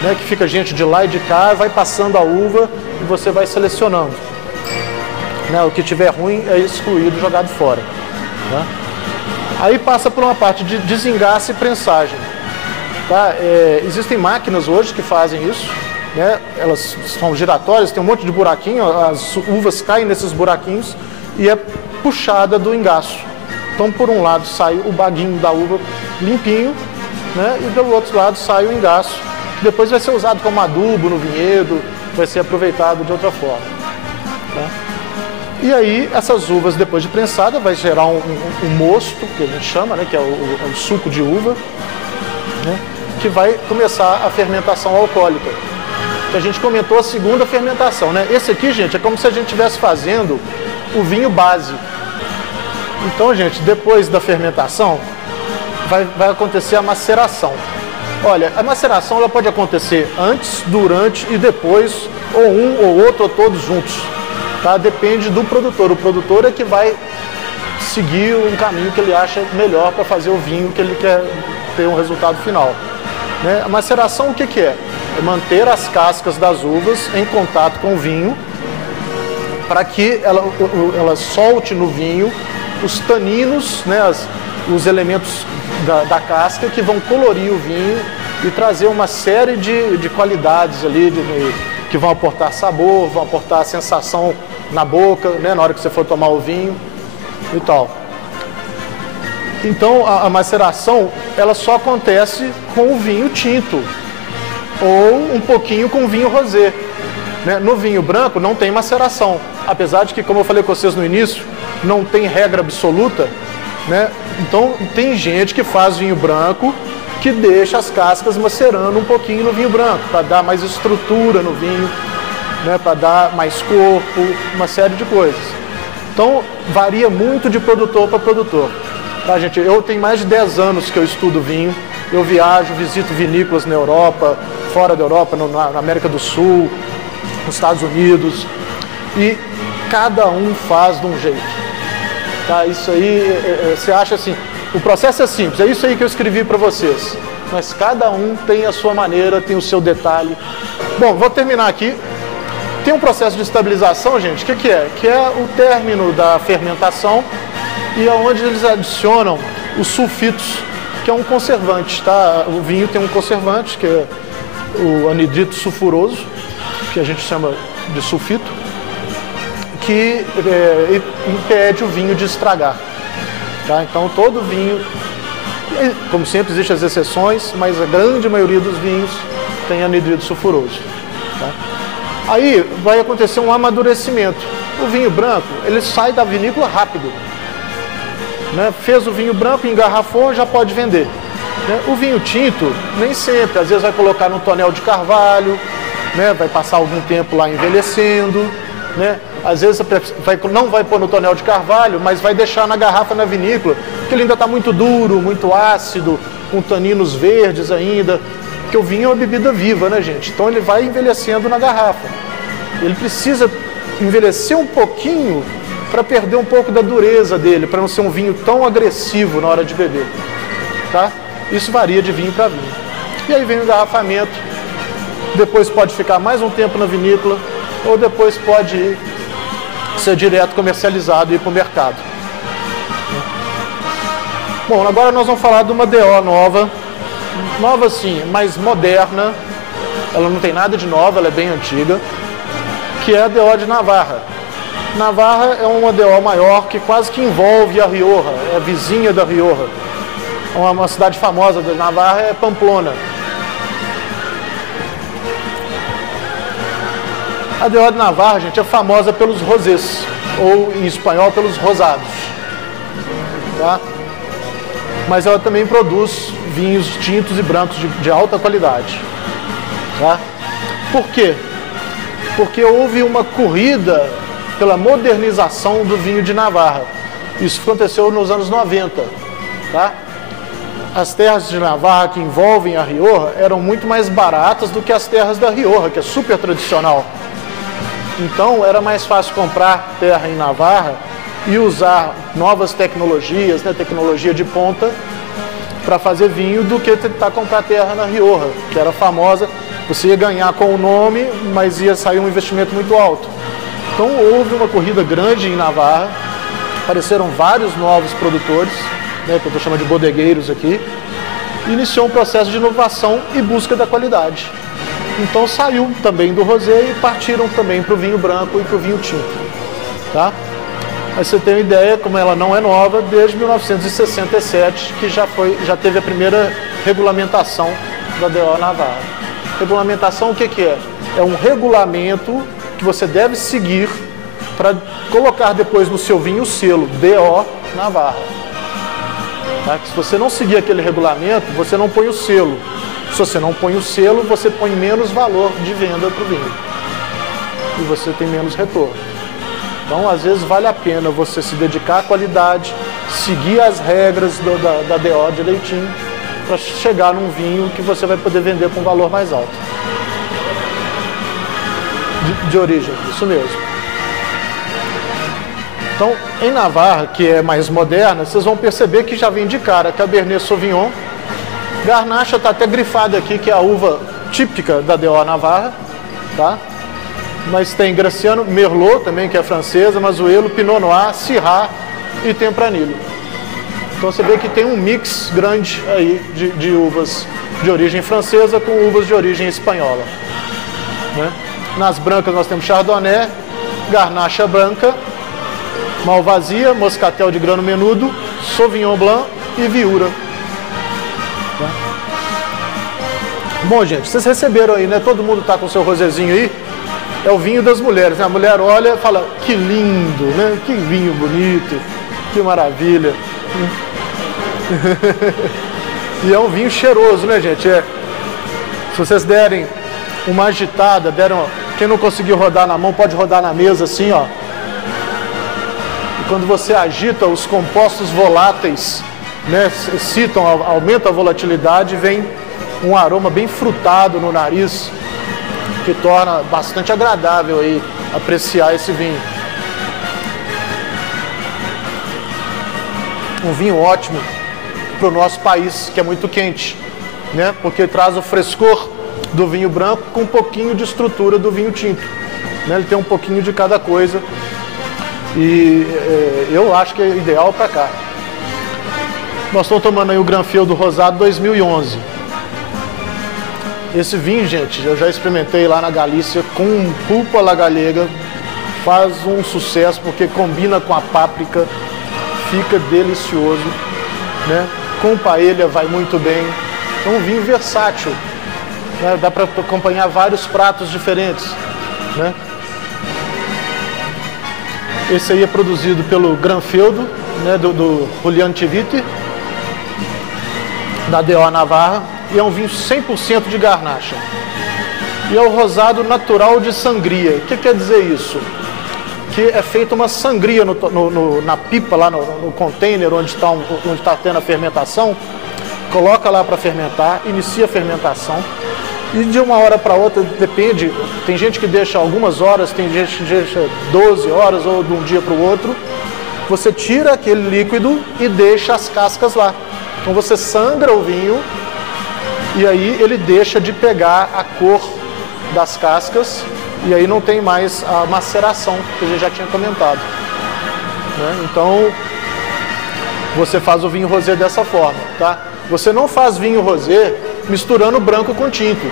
né, que fica gente de lá e de cá, vai passando a uva e você vai selecionando, né? O que tiver ruim é excluído, jogado fora, né? Aí passa por uma parte de desengaço e prensagem, tá? Existem máquinas hoje que fazem isso, né? Elas são giratórias, tem um monte de buraquinho, as uvas caem nesses buraquinhos e é puxada do engaço. Então, por um lado sai o baguinho da uva limpinho, né? E do outro lado sai o engaço, que depois vai ser usado como adubo no vinhedo, vai ser aproveitado de outra forma, tá? E aí, essas uvas, depois de prensada, vai gerar um mosto, que a gente chama, né? Que é o suco de uva, né? Que vai começar a fermentação alcoólica. Que a gente comentou a segunda fermentação, né? Esse aqui, gente, é como se a gente estivesse fazendo o vinho base. Então, gente, depois da fermentação, vai acontecer a maceração. Olha, a maceração ela pode acontecer antes, durante e depois, ou um, ou outro, ou todos juntos, tá? Depende do produtor. O produtor é que vai seguir um caminho que ele acha melhor para fazer o vinho que ele quer ter um resultado final, né? A maceração, o que é? É manter as cascas das uvas em contato com o vinho, para que ela solte no vinho os taninos, né, os elementos da casca que vão colorir o vinho e trazer uma série de qualidades ali, que vão aportar sabor, vão aportar sensação na boca, né, na hora que você for tomar o vinho e tal. Então a maceração ela só acontece com o vinho tinto ou um pouquinho com o vinho rosé, né? No vinho branco não tem maceração, apesar de que, como eu falei com vocês no início, não tem regra absoluta, né? Então tem gente que faz vinho branco que deixa as cascas macerando um pouquinho no vinho branco, para dar mais estrutura no vinho, né? Para dar mais corpo, uma série de coisas. Então varia muito de produtor para produtor, tá, gente? Eu tenho mais de 10 anos que eu estudo vinho, eu viajo, visito vinícolas na Europa, fora da Europa, na América do Sul, nos Estados Unidos, e cada um faz de um jeito. Tá, isso aí, você acha assim, o processo é simples, é isso aí que eu escrevi para vocês, mas cada um tem a sua maneira, tem o seu detalhe. Bom, vou terminar aqui. Tem um processo de estabilização, gente, o que é? Que é o término da fermentação e é onde eles adicionam os sulfitos, que é um conservante, tá? O vinho tem um conservante, que é o anidrito sulfuroso, que a gente chama de sulfito, que impede o vinho de estragar, tá? Então todo vinho, como sempre existem as exceções, mas a grande maioria dos vinhos tem anidrito sulfuroso, tá? Aí vai acontecer um amadurecimento. O vinho branco, ele sai da vinícola rápido, né? Fez o vinho branco, engarrafou, já pode vender, né? O vinho tinto, nem sempre, às vezes vai colocar no tonel de carvalho, né? Vai passar algum tempo lá envelhecendo, né? Às vezes não vai pôr no tonel de carvalho, mas vai deixar na garrafa na vinícola, porque ele ainda está muito duro, muito ácido, com taninos verdes ainda, porque o vinho é uma bebida viva, né, gente? Então ele vai envelhecendo na garrafa. Ele precisa envelhecer um pouquinho para perder um pouco da dureza dele, para não ser um vinho tão agressivo na hora de beber, tá? Isso varia de vinho para vinho. E aí vem o engarrafamento, depois pode ficar mais um tempo na vinícola, ou depois pode ir ser direto comercializado e ir para o mercado. Bom, agora nós vamos falar de uma DO nova, nova sim, mas moderna, ela não tem nada de nova, ela é bem antiga, que é a DO de Navarra. Navarra é uma DO maior que quase que envolve a Rioja, é a vizinha da Rioja. Uma cidade famosa da Navarra é Pamplona. A DO de Navarra, gente, é famosa pelos rosés, ou em espanhol pelos rosados, tá? Mas ela também produz vinhos tintos e brancos de alta qualidade, tá? Por quê? Porque houve uma corrida pela modernização do vinho de Navarra. Isso aconteceu nos anos 90, tá? As terras de Navarra que envolvem a Rioja eram muito mais baratas do que as terras da Rioja, que é super tradicional. Então era mais fácil comprar terra em Navarra e usar novas tecnologias, né, tecnologia de ponta, para fazer vinho, do que tentar comprar terra na Rioja, que era famosa. Você ia ganhar com o nome, mas ia sair um investimento muito alto. Então houve uma corrida grande em Navarra, apareceram vários novos produtores, né, que eu estou chamando de bodegueiros aqui, e iniciou um processo de inovação e busca da qualidade. Então saiu também do rosé e partiram também para o vinho branco e para o vinho tinto, tá? Mas você tem uma ideia, como ela não é nova, desde 1967, que já teve a primeira regulamentação da DO Navarra. Regulamentação o que é? É um regulamento que você deve seguir para colocar depois no seu vinho o selo DO Navarra. Tá? Se você não seguir aquele regulamento, você não põe o selo. Se você não põe o selo, você põe menos valor de venda para o vinho. E você tem menos retorno. Então, às vezes, vale a pena você se dedicar à qualidade, seguir as regras da DO direitinho, para chegar num vinho que você vai poder vender com um valor mais alto. De origem, isso mesmo. Então, em Navarra, que é mais moderna, vocês vão perceber que já vem de cara Cabernet Sauvignon. Garnacha está até grifada aqui, que é a uva típica da DO Navarra, tá? Mas tem Graciano, Merlot também, que é francesa, Mazuelo, Pinot Noir, Syrah e Tempranillo. Então você vê que tem um mix grande aí de uvas de origem francesa com uvas de origem espanhola, né? Nas brancas nós temos Chardonnay, Garnacha branca, Malvasia, Moscatel de grano menudo, Sauvignon Blanc e Viura. Tá? Bom, gente, vocês receberam aí, né? Todo mundo está com o seu rosézinho aí. É o vinho das mulheres, né? A mulher olha e fala, que lindo, né? Que vinho bonito, que maravilha. E é um vinho cheiroso, né, gente? Se vocês derem uma agitada, quem não conseguiu rodar na mão, pode rodar na mesa assim, ó. E quando você agita, os compostos voláteis, né, excitam, aumenta a volatilidade, vem um aroma bem frutado no nariz, que torna bastante agradável aí apreciar esse vinho. Um vinho ótimo para o nosso país, que é muito quente, né? Porque traz o frescor do vinho branco com um pouquinho de estrutura do vinho tinto, né? Ele tem um pouquinho de cada coisa e eu acho que é ideal para cá. Nós estamos tomando aí o Granfield Rosado 2011. Esse vinho, gente, eu já experimentei lá na Galícia com pulpa la gallega, faz um sucesso porque combina com a páprica, fica delicioso, né? Com paella vai muito bem. É um vinho versátil, né? Dá para acompanhar vários pratos diferentes, né? Esse aí é produzido pelo Granfield, né? do Julián Chivite, da DO Navarra, e é um vinho 100% de garnacha. E é o rosado natural de sangria. O que quer dizer isso? Que é feita uma sangria na pipa, lá no container onde está tendo a fermentação, coloca lá para fermentar, inicia a fermentação, e de uma hora para outra, depende, tem gente que deixa algumas horas, tem gente que deixa 12 horas ou de um dia para o outro, você tira aquele líquido e deixa as cascas lá. Então você sangra o vinho e aí ele deixa de pegar a cor das cascas e aí não tem mais a maceração que a gente já tinha comentado, né? Então, você faz o vinho rosé dessa forma, tá? Você não faz vinho rosé misturando branco com tinto.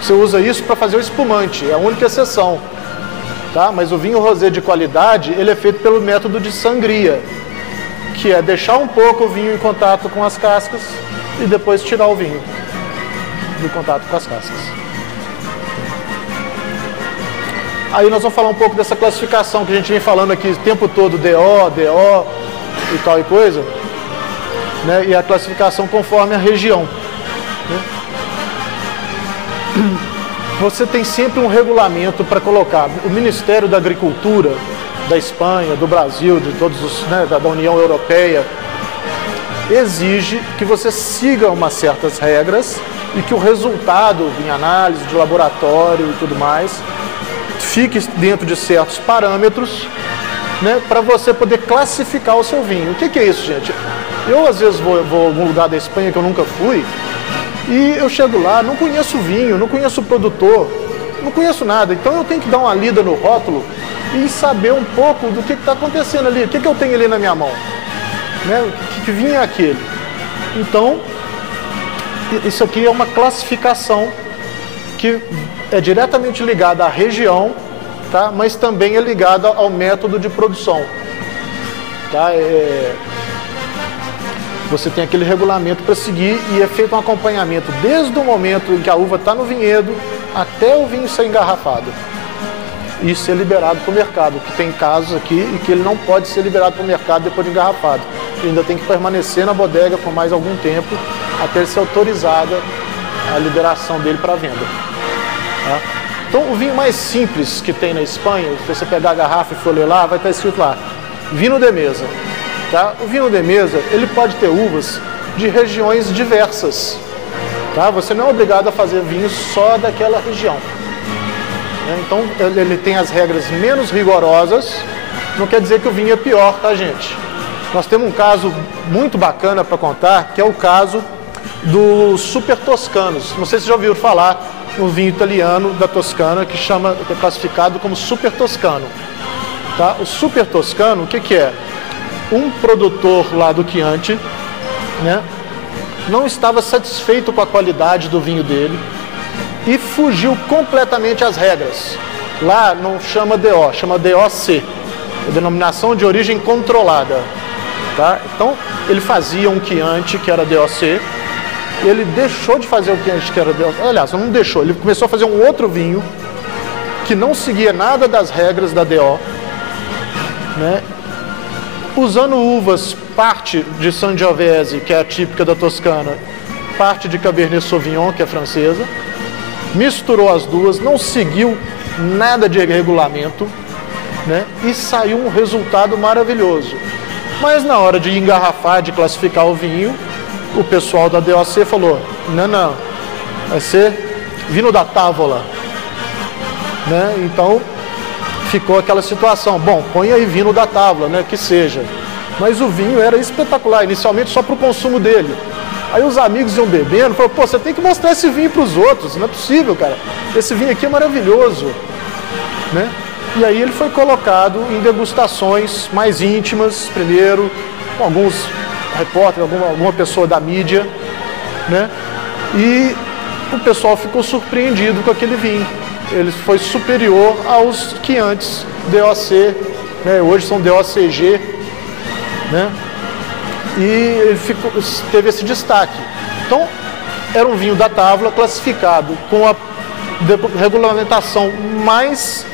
Você usa isso para fazer o espumante, é a única exceção, tá? Mas o vinho rosé de qualidade, ele é feito pelo método de sangria, que é deixar um pouco o vinho em contato com as cascas e depois tirar o vinho do contato com as cascas. Aí nós vamos falar um pouco dessa classificação que a gente vem falando aqui o tempo todo, DO e tal e coisa, né? E a classificação conforme a região, né? Você tem sempre um regulamento para colocar. O Ministério da Agricultura da Espanha, do Brasil, de todos os, né, da União Europeia, exige que você siga umas certas regras e que o resultado em análise de laboratório e tudo mais fique dentro de certos parâmetros, né, para você poder classificar o seu vinho. O que é isso, gente? Eu, às vezes, vou a algum lugar da Espanha que eu nunca fui e eu chego lá, não conheço o vinho, não conheço o produtor, não conheço nada. Então eu tenho que dar uma lida no rótulo e saber um pouco do que está acontecendo ali, o que eu tenho ali na minha mão, né? Que vinho é aquele? Então, isso aqui é uma classificação que é diretamente ligada à região, tá? Mas também é ligada ao método de produção, tá? Você tem aquele regulamento para seguir e é feito um acompanhamento desde o momento em que a uva está no vinhedo até o vinho ser engarrafado e ser liberado para o mercado, que tem casos aqui e que ele não pode ser liberado para o mercado depois de engarrafado. Ele ainda tem que permanecer na bodega por mais algum tempo até ser autorizada a liberação dele para venda, tá? Então, o vinho mais simples que tem na Espanha, se você pegar a garrafa e for ler lá, vai estar escrito lá, vinho de mesa, tá? O vinho de mesa, ele pode ter uvas de regiões diversas, tá? Você não é obrigado a fazer vinho só daquela região. Então, ele tem as regras menos rigorosas, não quer dizer que o vinho é pior, tá, gente? Nós temos um caso muito bacana para contar, que é o caso dos Super Toscanos. Não sei se vocês já ouviram falar no vinho italiano da Toscana, que é classificado como Super Toscano, tá? O Super Toscano, o que é? Um produtor lá do Chianti, né, não estava satisfeito com a qualidade do vinho dele, e fugiu completamente às regras. Lá não chama DO, chama DOC, a denominação de origem controlada, tá? Então, ele fazia um Chianti que era DOC, ele deixou de fazer o Chianti que era DOC, aliás, não deixou, ele começou a fazer um outro vinho que não seguia nada das regras da DO, né? Usando uvas, parte de Sangiovese, que é a típica da Toscana, parte de Cabernet Sauvignon, que é francesa, misturou as duas, não seguiu nada de regulamento, né? E saiu um resultado maravilhoso. Mas na hora de engarrafar, de classificar o vinho, o pessoal da DOC falou, não, vai ser vinho da távola, né? Então ficou aquela situação, bom, põe aí vinho da távola, né? Que seja. Mas o vinho era espetacular, inicialmente só para o consumo dele. Aí os amigos iam bebendo, falaram, pô, você tem que mostrar esse vinho para os outros, não é possível, cara. Esse vinho aqui é maravilhoso, né? E aí ele foi colocado em degustações mais íntimas, primeiro, com alguns repórteres, alguma pessoa da mídia, né? E o pessoal ficou surpreendido com aquele vinho. Ele foi superior aos que antes, DOC, né? Hoje são DOCG, né? E ele teve esse destaque. Então, era um vinho da távola classificado com a regulamentação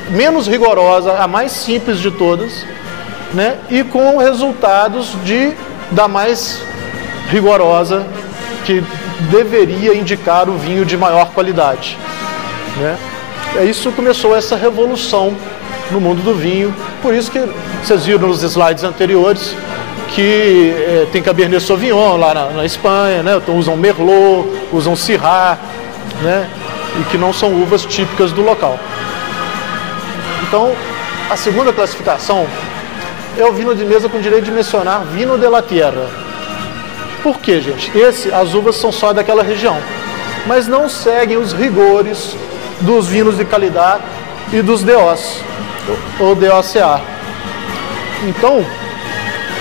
menos rigorosa, a mais simples de todas, né? E com resultados da mais rigorosa, que deveria indicar o vinho de maior qualidade, né? E isso começou essa revolução no mundo do vinho. Por isso que vocês viram nos slides anteriores que tem Cabernet Sauvignon lá na Espanha, né? Então usam Merlot, usam Syrah, né? E que não são uvas típicas do local. Então, a segunda classificação é o vinho de mesa com direito de mencionar vinho de la tierra. Por quê, gente? As uvas são só daquela região, mas não seguem os rigores dos vinhos de qualidade e dos DOs, ou DOCA. Então,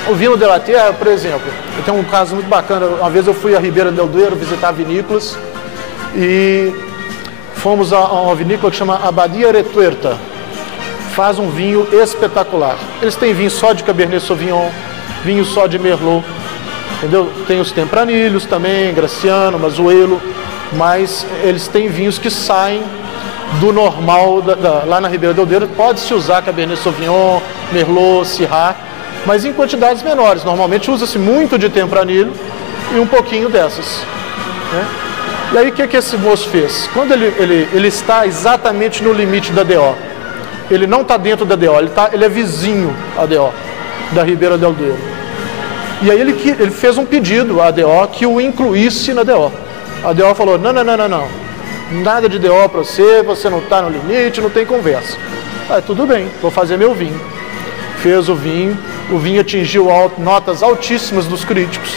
o vinho de la Terra, por exemplo, eu tenho um caso muito bacana. Uma vez eu fui a Ribeira del Duero visitar vinícolas e fomos a uma vinícola que chama Abadia Retuerta. Faz um vinho espetacular. Eles têm vinho só de Cabernet Sauvignon, vinho só de Merlot, entendeu? Tem os Tempranillos também, Graciano, Mazuelo, mas eles têm vinhos que saem do normal lá na Ribeira del Duero. Pode-se usar Cabernet Sauvignon, Merlot, Syrah, mas em quantidades menores. Normalmente usa-se muito de Tempranillo e um pouquinho dessas, né? E aí o que esse moço fez? Quando ele está exatamente no limite da DO, ele não está dentro da DO, ele é vizinho à DO, da Ribeira del Duero. E aí ele fez um pedido à DO que o incluísse na DO. A DO falou, não, nada de DO para você não está no limite, não tem conversa. Tudo bem, vou fazer meu vinho. Fez o vinho atingiu notas altíssimas dos críticos,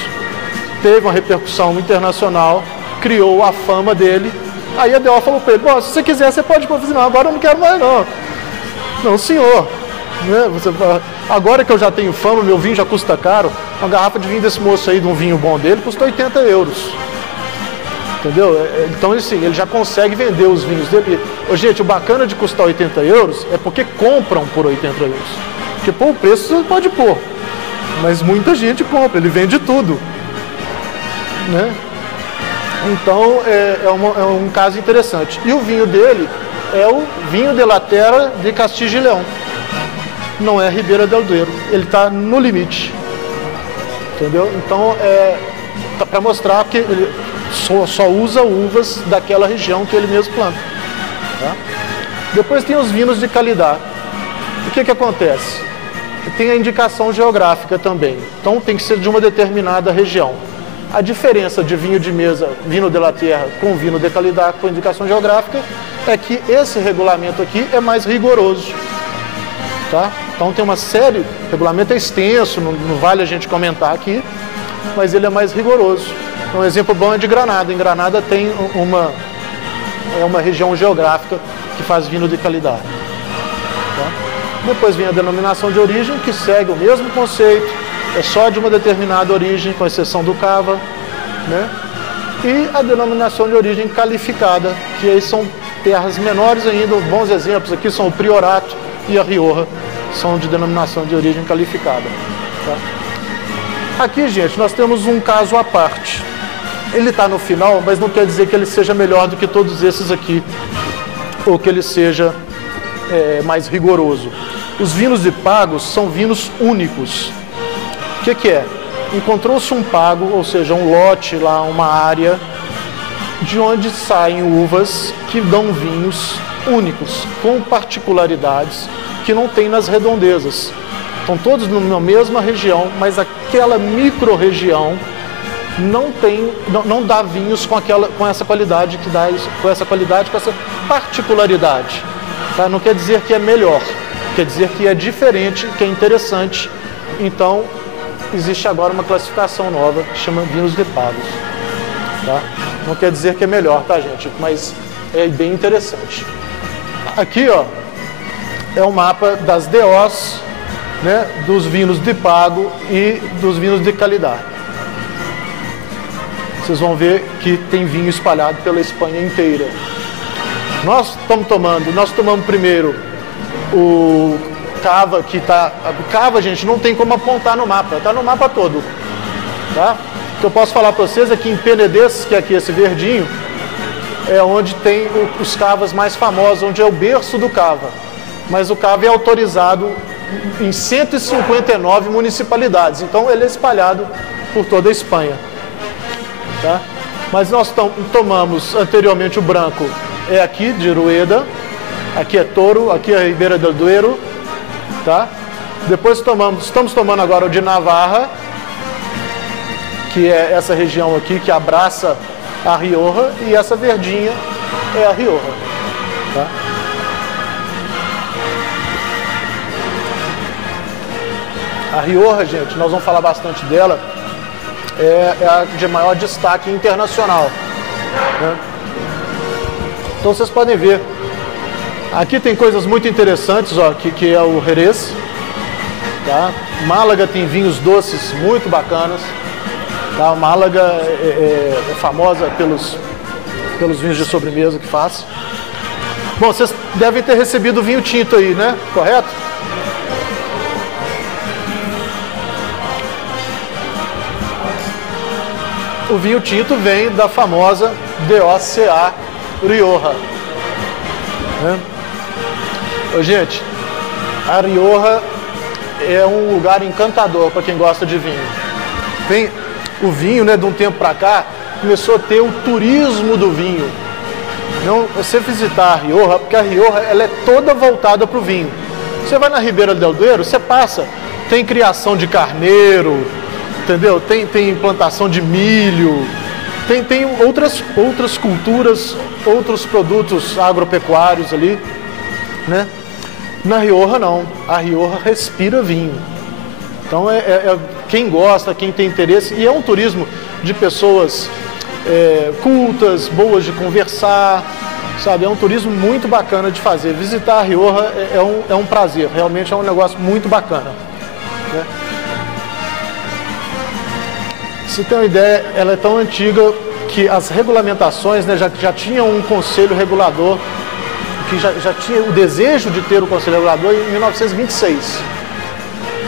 teve uma repercussão internacional, criou a fama dele. Aí a DO falou para ele, se você quiser você pode fazer, não, agora eu não quero mais não. Não, senhor, né? Agora que eu já tenho fama, meu vinho já custa caro, uma garrafa de vinho desse moço aí, de um vinho bom dele, custa 80 euros. Entendeu? Então, assim, ele já consegue vender os vinhos dele. Gente, o bacana de custar 80 euros é porque compram por 80 euros. Porque pôr o preço você pode pôr, mas muita gente compra, ele vende tudo, né? Então, é um caso interessante. E o vinho dele é o vinho de la Terra de Castilla y León. Não é Ribeira del Duero. Ele está no limite. Entendeu? Então, para mostrar que ele só usa uvas daquela região que ele mesmo planta. Tá? Depois tem os vinhos de qualidade. O que acontece? Tem a indicação geográfica também. Então, tem que ser de uma determinada região. A diferença de vinho de mesa, vinho de la Terra, com vinho de qualidade, com indicação geográfica, é que esse regulamento aqui é mais rigoroso. Tá? Então tem uma série, o regulamento é extenso, não vale a gente comentar aqui, mas ele é mais rigoroso. Um exemplo bom é de Granada. Em Granada tem uma região geográfica que faz vinho de qualidade. Tá? Depois vem a denominação de origem, que segue o mesmo conceito, é só de uma determinada origem, com exceção do cava, né? E a denominação de origem calificada, que aí são terras menores ainda. Bons exemplos aqui são o Priorato e a Rioja, são de denominação de origem calificada. Tá? Aqui, gente, nós temos um caso à parte. Ele está no final, mas não quer dizer que ele seja melhor do que todos esses aqui, ou que ele seja mais rigoroso. Os vinhos de pagos são vinhos únicos. O que é? Encontrou-se um pago, ou seja, um lote lá, uma área, de onde saem uvas que dão vinhos únicos, com particularidades que não tem nas redondezas. Estão todos na mesma região, mas aquela micro-região não dá vinhos com essa qualidade que dá isso, com essa particularidade. Tá? Não quer dizer que é melhor, quer dizer que é diferente, que é interessante. Então, existe agora uma classificação nova que chama vinhos de pagos. Tá? Não quer dizer que é melhor, tá, gente? Mas é bem interessante. Aqui, ó, é o mapa das DOs, né, dos vinhos de pago e dos vinhos de qualidade. Vocês vão ver que tem vinho espalhado pela Espanha inteira. Nós tomamos primeiro o cava, que tá... O cava, gente, não tem como apontar no mapa, tá no mapa todo. Tá? O que eu posso falar para vocês é que em Penedès, que é aqui esse verdinho, é onde tem os cavas mais famosos, onde é o berço do cava. Mas o cava é autorizado em 159 municipalidades, então ele é espalhado por toda a Espanha. Tá? Mas nós tomamos anteriormente o branco, é aqui de Rueda, aqui é Toro, aqui é Ribeira del Duero, tá? Depois estamos tomando agora o de Navarra, que é essa região aqui que abraça a Rioja, e essa verdinha é a Rioja. Tá? A Rioja, gente, nós vamos falar bastante dela, é a de maior destaque internacional. Né? Então vocês podem ver Aqui tem coisas muito interessantes, ó, que é o Jerez, tá? Málaga tem vinhos doces muito bacanas, tá? Málaga é famosa pelos vinhos de sobremesa que faz. Bom, vocês devem ter recebido vinho tinto aí, né? Correto? O vinho tinto vem da famosa DOCA Rioja. Né? Ô, gente, a Rioja é um lugar encantador para quem gosta de vinho. O vinho, né, de um tempo para cá, começou a ter o turismo do vinho. Não, você visitar a Rioja, porque a Rioja ela é toda voltada para o vinho. Você vai na Ribeira del Duero, você passa, tem criação de carneiro, entendeu? Tem plantação de milho, tem outras culturas, outros produtos agropecuários ali, né? Na Rioja não, a Rioja respira vinho. Então quem gosta, quem tem interesse, e é um turismo de pessoas cultas, boas de conversar, sabe? É um turismo muito bacana de fazer. Visitar a Rioja é um prazer, realmente é um negócio muito bacana, né? Se tem uma ideia, ela é tão antiga que as regulamentações, né, já tinham um conselho regulador, que já tinha o desejo de ter o conselho regulador em 1926.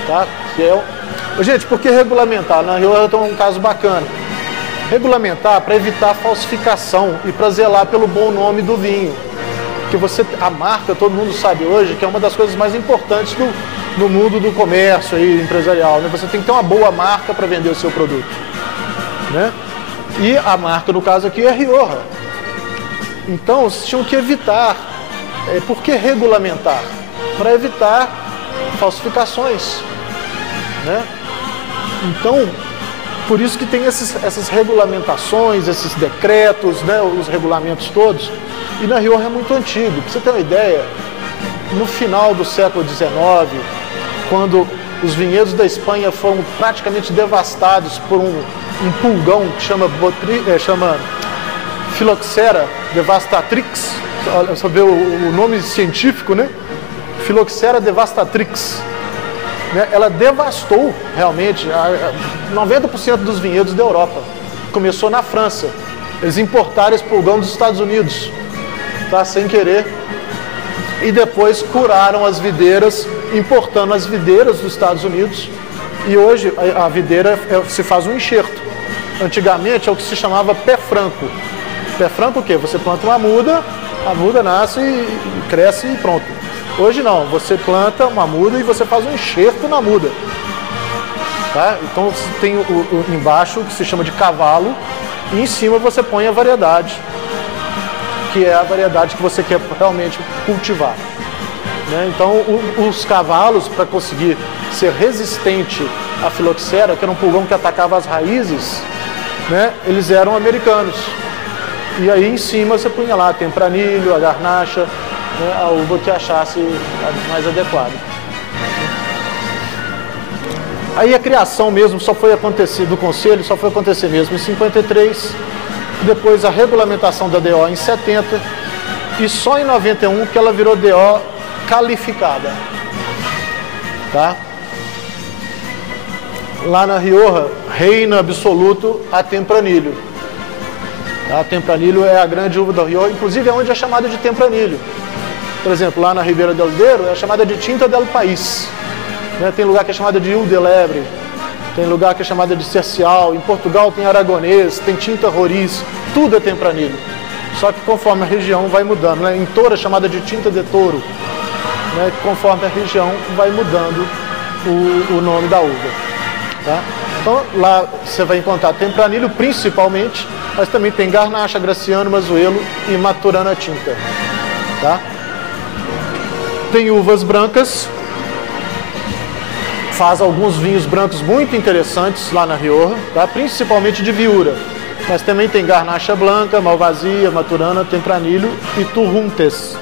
Tá? Gente, por que regulamentar? Na Rioja tem um caso bacana. Regulamentar para evitar falsificação e para zelar pelo bom nome do vinho. Porque a marca, todo mundo sabe hoje, que é uma das coisas mais importantes no mundo do comércio aí, empresarial. Né? Você tem que ter uma boa marca para vender o seu produto. Né? E a marca, no caso aqui, é Rioja. Então, vocês tinham que evitar. Por que regulamentar? Para evitar falsificações. Né? Então, por isso que tem essas regulamentações, esses decretos, né, os regulamentos todos. E na Rioja é muito antigo. Para você ter uma ideia, no final do século XIX, quando os vinhedos da Espanha foram praticamente devastados por um pulgão que chama Phylloxera devastatrix, só ver o nome científico, né? Phylloxera devastatrix. Né? Ela devastou realmente 90% dos vinhedos da Europa. Começou na França. Eles importaram esse pulgão dos Estados Unidos, tá? Sem querer. E depois curaram as videiras, importando as videiras dos Estados Unidos. E hoje a videira se faz um enxerto. Antigamente é o que se chamava pé franco. Pé franco o quê? Você planta uma muda, a muda nasce e cresce e pronto. Hoje não, você planta uma muda e você faz um enxerto na muda. Tá? Então você tem embaixo que se chama de cavalo e em cima você põe a variedade, que é a variedade que você quer realmente cultivar. Né? Então os cavalos, para conseguir ser resistente à filoxera, que era um pulgão que atacava as raízes, né? Eles eram americanos. E aí em cima você punha lá tempranilho, a garnacha, né? A uva que achasse mais adequada. Aí a criação mesmo só foi acontecer, do conselho só foi acontecer mesmo em 53, depois a regulamentação da DO em 70 e só em 91 que ela virou DO calificada. Tá? Lá na Rioja reina absoluto a tempranilho. A tempranilho é a grande uva da Rioja, inclusive é onde é chamada de tempranilho. Por exemplo, lá na Ribeira del Duero é chamada de Tinta del País. Né? Tem lugar que é chamada de Huile de Lebre, tem lugar que é chamada de Cercial, em Portugal tem Aragonês, tem Tinta Roriz, tudo é tempranilho. Só que conforme a região vai mudando, né? Em Touro é chamada de Tinta de Touro, né? Conforme a região vai mudando o nome da uva. Tá? Então lá você vai encontrar tempranilho principalmente, mas também tem garnacha, graciano, mazuelo e maturana tinta. Tá? Tem uvas brancas, faz alguns vinhos brancos muito interessantes lá na Rioja, tá? Principalmente de viura, mas também tem garnacha branca, malvasia, maturana, tempranilho e turruntes.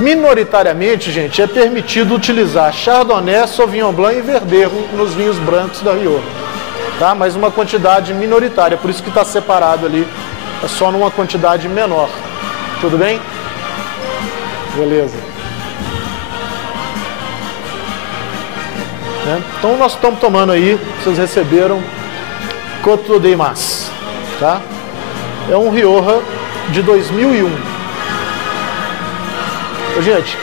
Minoritariamente, gente, é permitido utilizar Chardonnay, Sauvignon Blanc e Verdejo nos vinhos brancos da Rioja, tá? Mas uma quantidade minoritária, por isso que está separado ali, é só numa quantidade menor. Tudo bem? Beleza. Né? Então nós estamos tomando aí, vocês receberam Coto de Mas, tá? É um Rioja de 2001. Gente,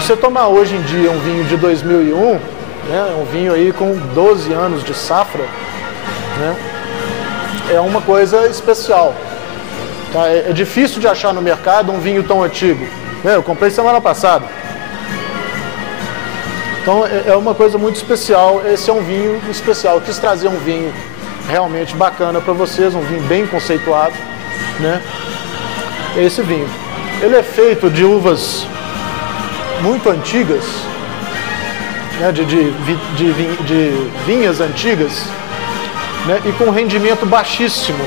se você tomar hoje em dia um vinho de 2001, né, um vinho aí com 12 anos de safra, né, é uma coisa especial. Tá? É difícil de achar no mercado um vinho tão antigo. Né? Eu comprei semana passada. Então é uma coisa muito especial. Esse é um vinho especial. Eu quis trazer um vinho realmente bacana para vocês, um vinho bem conceituado, né? Esse vinho. Ele é feito de uvas muito antigas, né? de vinhas antigas, né? E com rendimento baixíssimo.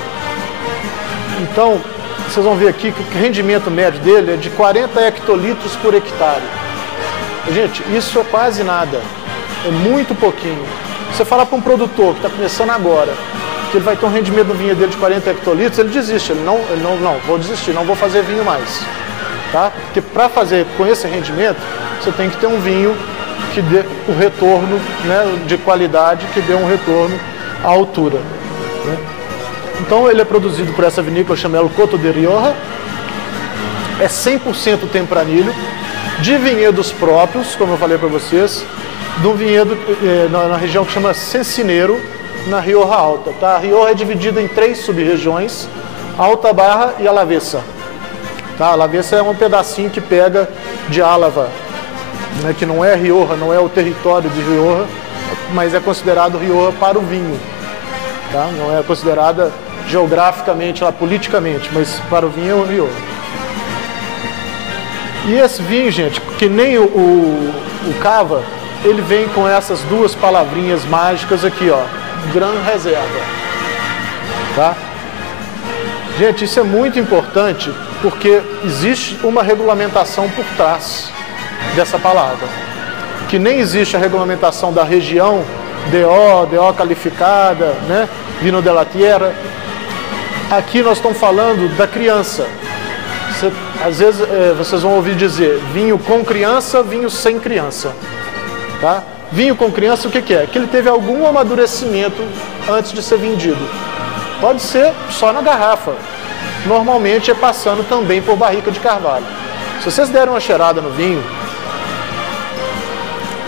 Então, vocês vão ver aqui que o rendimento médio dele é de 40 hectolitros por hectare. Gente, isso é quase nada, é muito pouquinho. Você falar para um produtor que está começando agora, que ele vai ter um rendimento no vinho dele de 40 hectolitros, ele desiste, ele não, vou desistir, não vou fazer vinho mais. Tá? Porque para fazer com esse rendimento, você tem que ter um vinho que dê o retorno, né, de qualidade, que dê um retorno à altura. Né? Então ele é produzido por essa vinícola chamada Coto de Rioja, é 100% tempranilho, de vinhedos próprios, como eu falei para vocês, de um vinhedo na região que chama Cencineiro, na Rioja Alta. Tá? A Rioja é dividida em 3 sub-regiões, Alta, Barra e Alavesa. Tá? Alavesa é um pedacinho que pega de Álava, né? Que não é Rioja, não é o território de Rioja, mas é considerado Rioja para o vinho. Tá? Não é considerada geograficamente, lá, politicamente, mas para o vinho é o Rioja. E esse vinho, gente, que nem o Cava, ele vem com essas 2 palavrinhas mágicas aqui, ó, Gran Reserva. Tá? Gente, isso é muito importante porque existe uma regulamentação por trás dessa palavra. Que nem existe a regulamentação da região, DO qualificada, né? Vino de la Tierra. Aqui nós estamos falando da criança. Às vezes vocês vão ouvir dizer vinho com criança, vinho sem criança. Tá? Vinho com criança, o que é? Que ele teve algum amadurecimento antes de ser vendido. Pode ser só na garrafa. Normalmente é passando também por barrica de carvalho. Se vocês derem uma cheirada no vinho,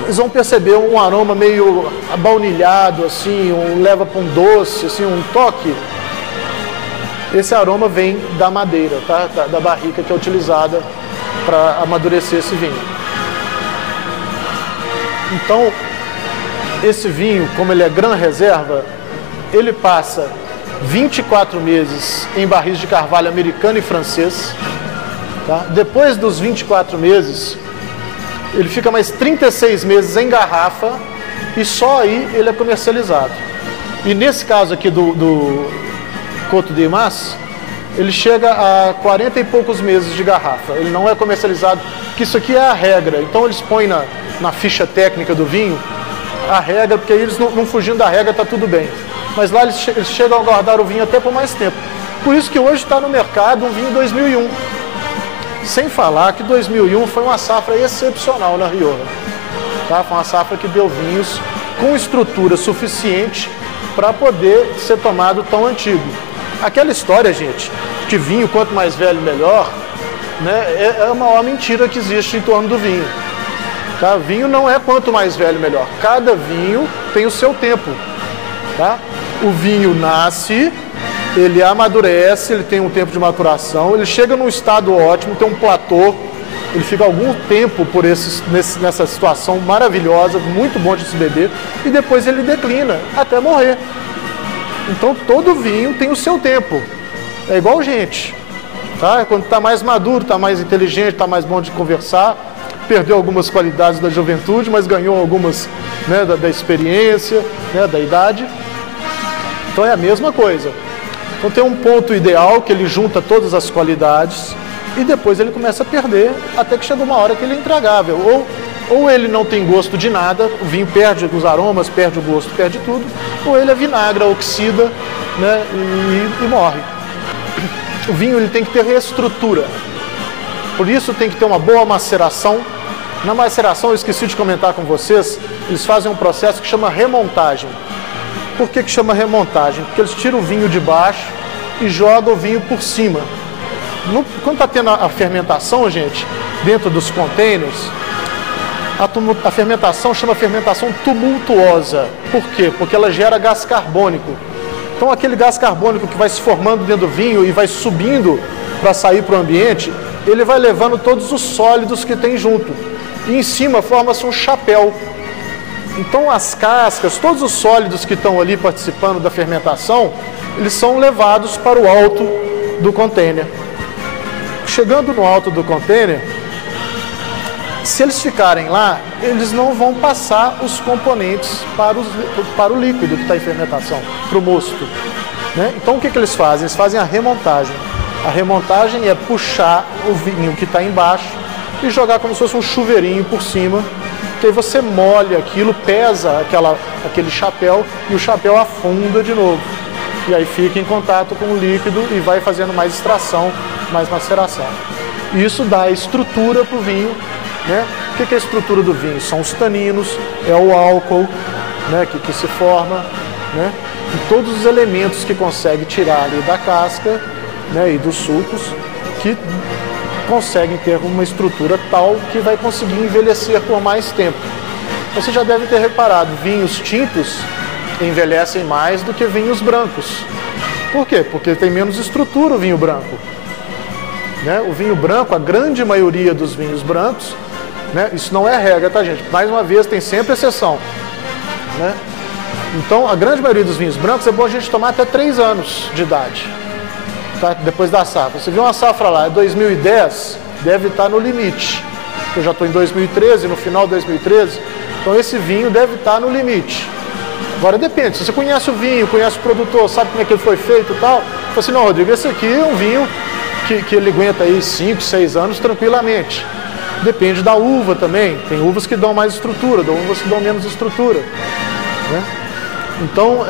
vocês vão perceber um aroma meio abaunilhado, assim, leva para um doce, assim, um toque. Esse aroma vem da madeira, tá? Da barrica que é utilizada para amadurecer esse vinho. Então, esse vinho, como ele é Gran Reserva, ele passa 24 meses em barris de carvalho americano e francês. Tá? Depois dos 24 meses, ele fica mais 36 meses em garrafa e só aí ele é comercializado. E nesse caso aqui do Coto de Mas, ele chega a 40 e poucos meses de garrafa. Ele não é comercializado, porque isso aqui é a regra. Então eles põem na ficha técnica do vinho a regra, porque aí eles não fugindo da regra, está tudo bem. Mas lá eles chegam a guardar o vinho até por mais tempo. Por isso que hoje está no mercado um vinho 2001. Sem falar que 2001 foi uma safra excepcional na Rioja. Tá? Foi uma safra que deu vinhos com estrutura suficiente para poder ser tomado tão antigo. Aquela história, gente, que vinho quanto mais velho melhor, né, é a maior mentira que existe em torno do vinho. Tá? Vinho não é quanto mais velho melhor. Cada vinho tem o seu tempo. Tá? O vinho nasce, ele amadurece, ele tem um tempo de maturação, ele chega num estado ótimo, tem um platô, ele fica algum tempo nessa situação maravilhosa, muito bom de se beber, e depois ele declina até morrer. Então todo vinho tem o seu tempo. É igual gente. Tá? Quando está mais maduro, está mais inteligente, está mais bom de conversar, perdeu algumas qualidades da juventude, mas ganhou algumas, né, da experiência, né, da idade. Então é a mesma coisa. Então tem um ponto ideal que ele junta todas as qualidades e depois ele começa a perder até que chega uma hora que ele é intragável. Ou ele não tem gosto de nada, o vinho perde os aromas, perde o gosto, perde tudo, ou ele avinagra, oxida, né, e morre. O vinho ele tem que ter reestrutura. Por isso tem que ter uma boa maceração. Na maceração, eu esqueci de comentar com vocês, eles fazem um processo que chama remontagem. Por que chama remontagem? Porque eles tiram o vinho de baixo e jogam o vinho por cima. Quando está tendo a fermentação, gente, dentro dos containers, a fermentação chama fermentação tumultuosa. Por quê? Porque ela gera gás carbônico. Então aquele gás carbônico que vai se formando dentro do vinho e vai subindo para sair para o ambiente, ele vai levando todos os sólidos que tem junto. E em cima forma-se um chapéu. Então as cascas, todos os sólidos que estão ali participando da fermentação, eles são levados para o alto do container. Chegando no alto do container, se eles ficarem lá, eles não vão passar os componentes para o líquido que está em fermentação, para o mosto. Né? Então o que eles fazem? Eles fazem a remontagem. A remontagem é puxar o vinho que está embaixo e jogar como se fosse um chuveirinho por cima, que aí você molha aquilo, pesa aquele chapéu e o chapéu afunda de novo. E aí fica em contato com o líquido e vai fazendo mais extração, mais maceração. Isso dá estrutura para o vinho. Né? O que é a estrutura do vinho? São os taninos, é o álcool, né, que se forma, né? E todos os elementos que consegue tirar ali da casca, né, e dos sucos, que conseguem ter uma estrutura tal que vai conseguir envelhecer por mais tempo. Você já deve ter reparado, vinhos tintos envelhecem mais do que vinhos brancos. Por quê? Porque tem menos estrutura o vinho branco. Né? O vinho branco, a grande maioria dos vinhos brancos, né? Isso não é regra, tá, gente? Mais uma vez, tem sempre exceção. Né? Então, a grande maioria dos vinhos brancos é bom a gente tomar até 3 anos de idade. Tá? Depois da safra. Você viu uma safra lá, é 2010, deve estar no limite. Eu já estou em 2013, no final de 2013. Então, esse vinho deve estar no limite. Agora, depende. Se você conhece o vinho, conhece o produtor, sabe como é que ele foi feito e tal, você fala assim, não, Rodrigo, esse aqui é um vinho que ele aguenta aí 5, 6 anos tranquilamente. Depende da uva também. Tem uvas que dão mais estrutura, uvas que dão menos estrutura. Né? Então,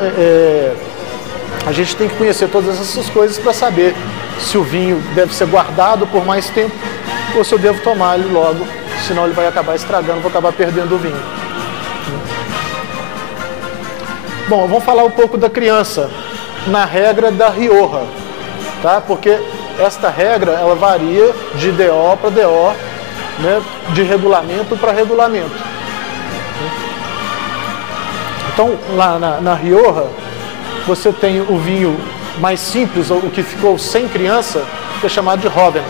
a gente tem que conhecer todas essas coisas para saber se o vinho deve ser guardado por mais tempo ou se eu devo tomar ele logo, senão ele vai acabar estragando, vou acabar perdendo o vinho. Bom, vamos falar um pouco da criança na regra da Rioja, tá? Porque esta regra ela varia de DO para DO, né? De regulamento para regulamento. Então, lá na Rioja, você tem o vinho mais simples, o que ficou sem criança, que é chamado de Robin.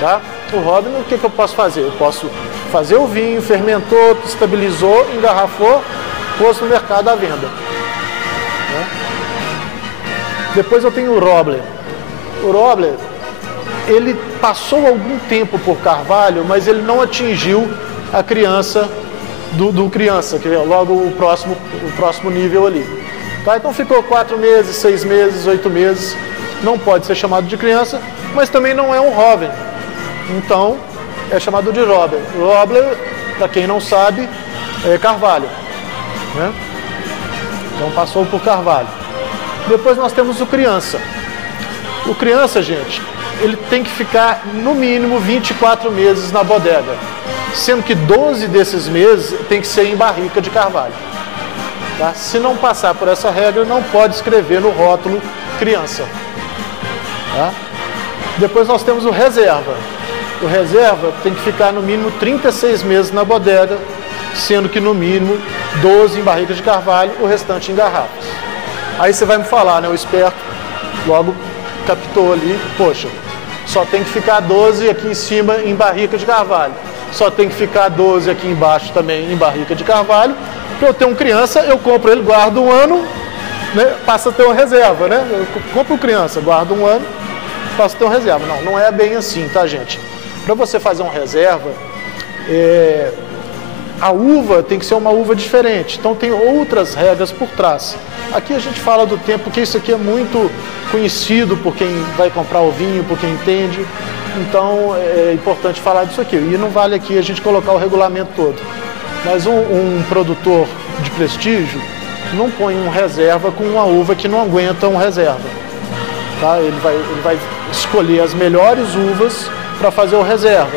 Tá? O Robin, o que eu posso fazer? Eu posso fazer o vinho, fermentou, estabilizou, engarrafou, pôs no mercado à venda. Né? Depois eu tenho o Roble. O Roble, ele passou algum tempo por carvalho, mas ele não atingiu a criança do criança, que é logo o próximo nível ali. Tá? Então ficou 4 meses, 6 meses, 8 meses, não pode ser chamado de criança, mas também não é um Robin. Então é chamado de Roble. Roble, para quem não sabe, é carvalho. Né? Então passou por carvalho. Depois nós temos o criança. O criança, gente, ele tem que ficar no mínimo 24 meses na bodega, sendo que 12 desses meses tem que ser em barrica de carvalho. Tá? Se não passar por essa regra, não pode escrever no rótulo criança. Tá? Depois nós temos o reserva. O reserva tem que ficar no mínimo 36 meses na bodega, sendo que no mínimo 12 em barrica de carvalho, o restante em garrafas. Aí você vai me falar, né? O esperto logo captou ali, poxa, só tem que ficar 12 aqui em cima em barrica de carvalho. Só tem que ficar 12 aqui embaixo também em barrica de carvalho. Para eu ter um criança, eu compro ele, guardo um ano, né? Passa a ter uma reserva, né? Eu compro criança, guardo um ano, passa a ter uma reserva. Não, não é bem assim, tá, gente? Para você fazer uma reserva, a uva tem que ser uma uva diferente. Então tem outras regras por trás. Aqui a gente fala do tempo, porque isso aqui é muito conhecido por quem vai comprar o vinho, por quem entende. Então é importante falar disso aqui. E não vale aqui a gente colocar o regulamento todo. Mas um produtor de prestígio não põe um reserva com uma uva que não aguenta um reserva. Tá? Ele vai escolher as melhores uvas para fazer o reserva.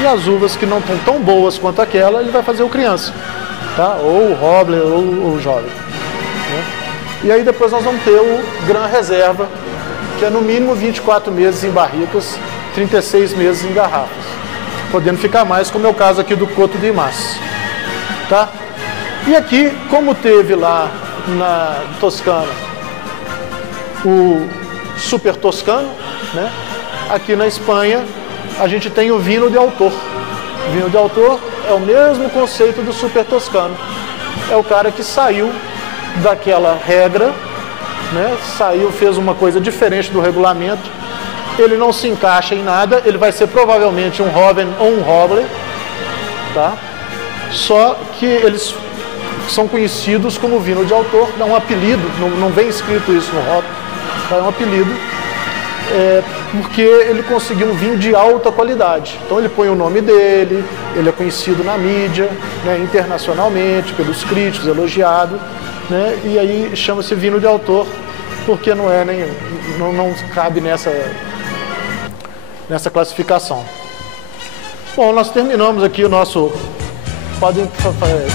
E as uvas que não estão tão boas quanto aquela, ele vai fazer o criança, tá? Ou o roble ou o jovem, né? E aí depois nós vamos ter o Gran Reserva, que é no mínimo 24 meses em barricas, 36 meses em garrafas, podendo ficar mais, como é o caso aqui do Coto de Mas, tá? E aqui, como teve lá na Toscana o Super Toscano, né? Aqui na Espanha a gente tem o vinho de autor. O vinho de autor é o mesmo conceito do Super Toscano. É o cara que saiu daquela regra, né? Saiu, fez uma coisa diferente do regulamento. Ele não se encaixa em nada, ele vai ser provavelmente um Roven ou um Roble, tá? Só que eles são conhecidos como vinho de autor, dá um apelido, não vem escrito isso no rótulo, dá um apelido, porque ele conseguiu um vinho de alta qualidade. Então ele põe o nome dele, ele é conhecido na mídia, né, internacionalmente, pelos críticos, elogiado, né, e aí chama-se vinho de autor, porque não cabe nessa classificação. Bom, nós terminamos aqui o nosso... Podem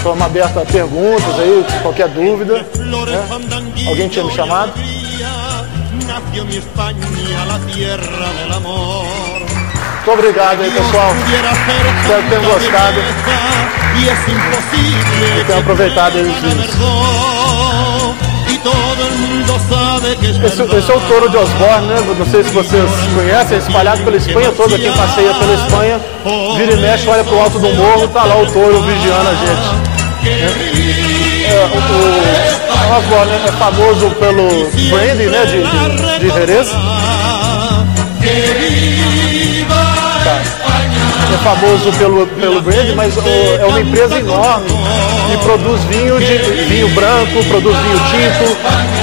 tomar aberto a perguntas aí, qualquer dúvida, né? Alguém tinha me chamado? Muito obrigado aí, pessoal. Espero que tenham gostado e tenham aproveitado aí os vídeos. Esse é o touro de Osborne, né? Não sei se vocês conhecem, é espalhado pela Espanha toda. Quem passeia pela Espanha, vira e mexe, olha pro alto do morro, tá lá o touro vigiando a gente. O Osborne é famoso pelo brandy, né? De Jerez. É famoso pelo brandy, mas é uma empresa enorme e produz vinho branco, produz vinho tinto,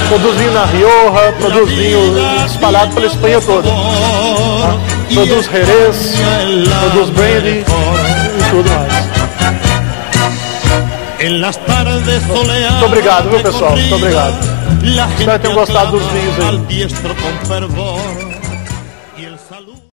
produz vinho na Rioja, produz vinho espalhado pela Espanha toda, tá? Produz Jerez, produz brandy e tudo mais. Muito obrigado, viu, pessoal? Muito obrigado. Espero que tenham gostado dos vinhos aí.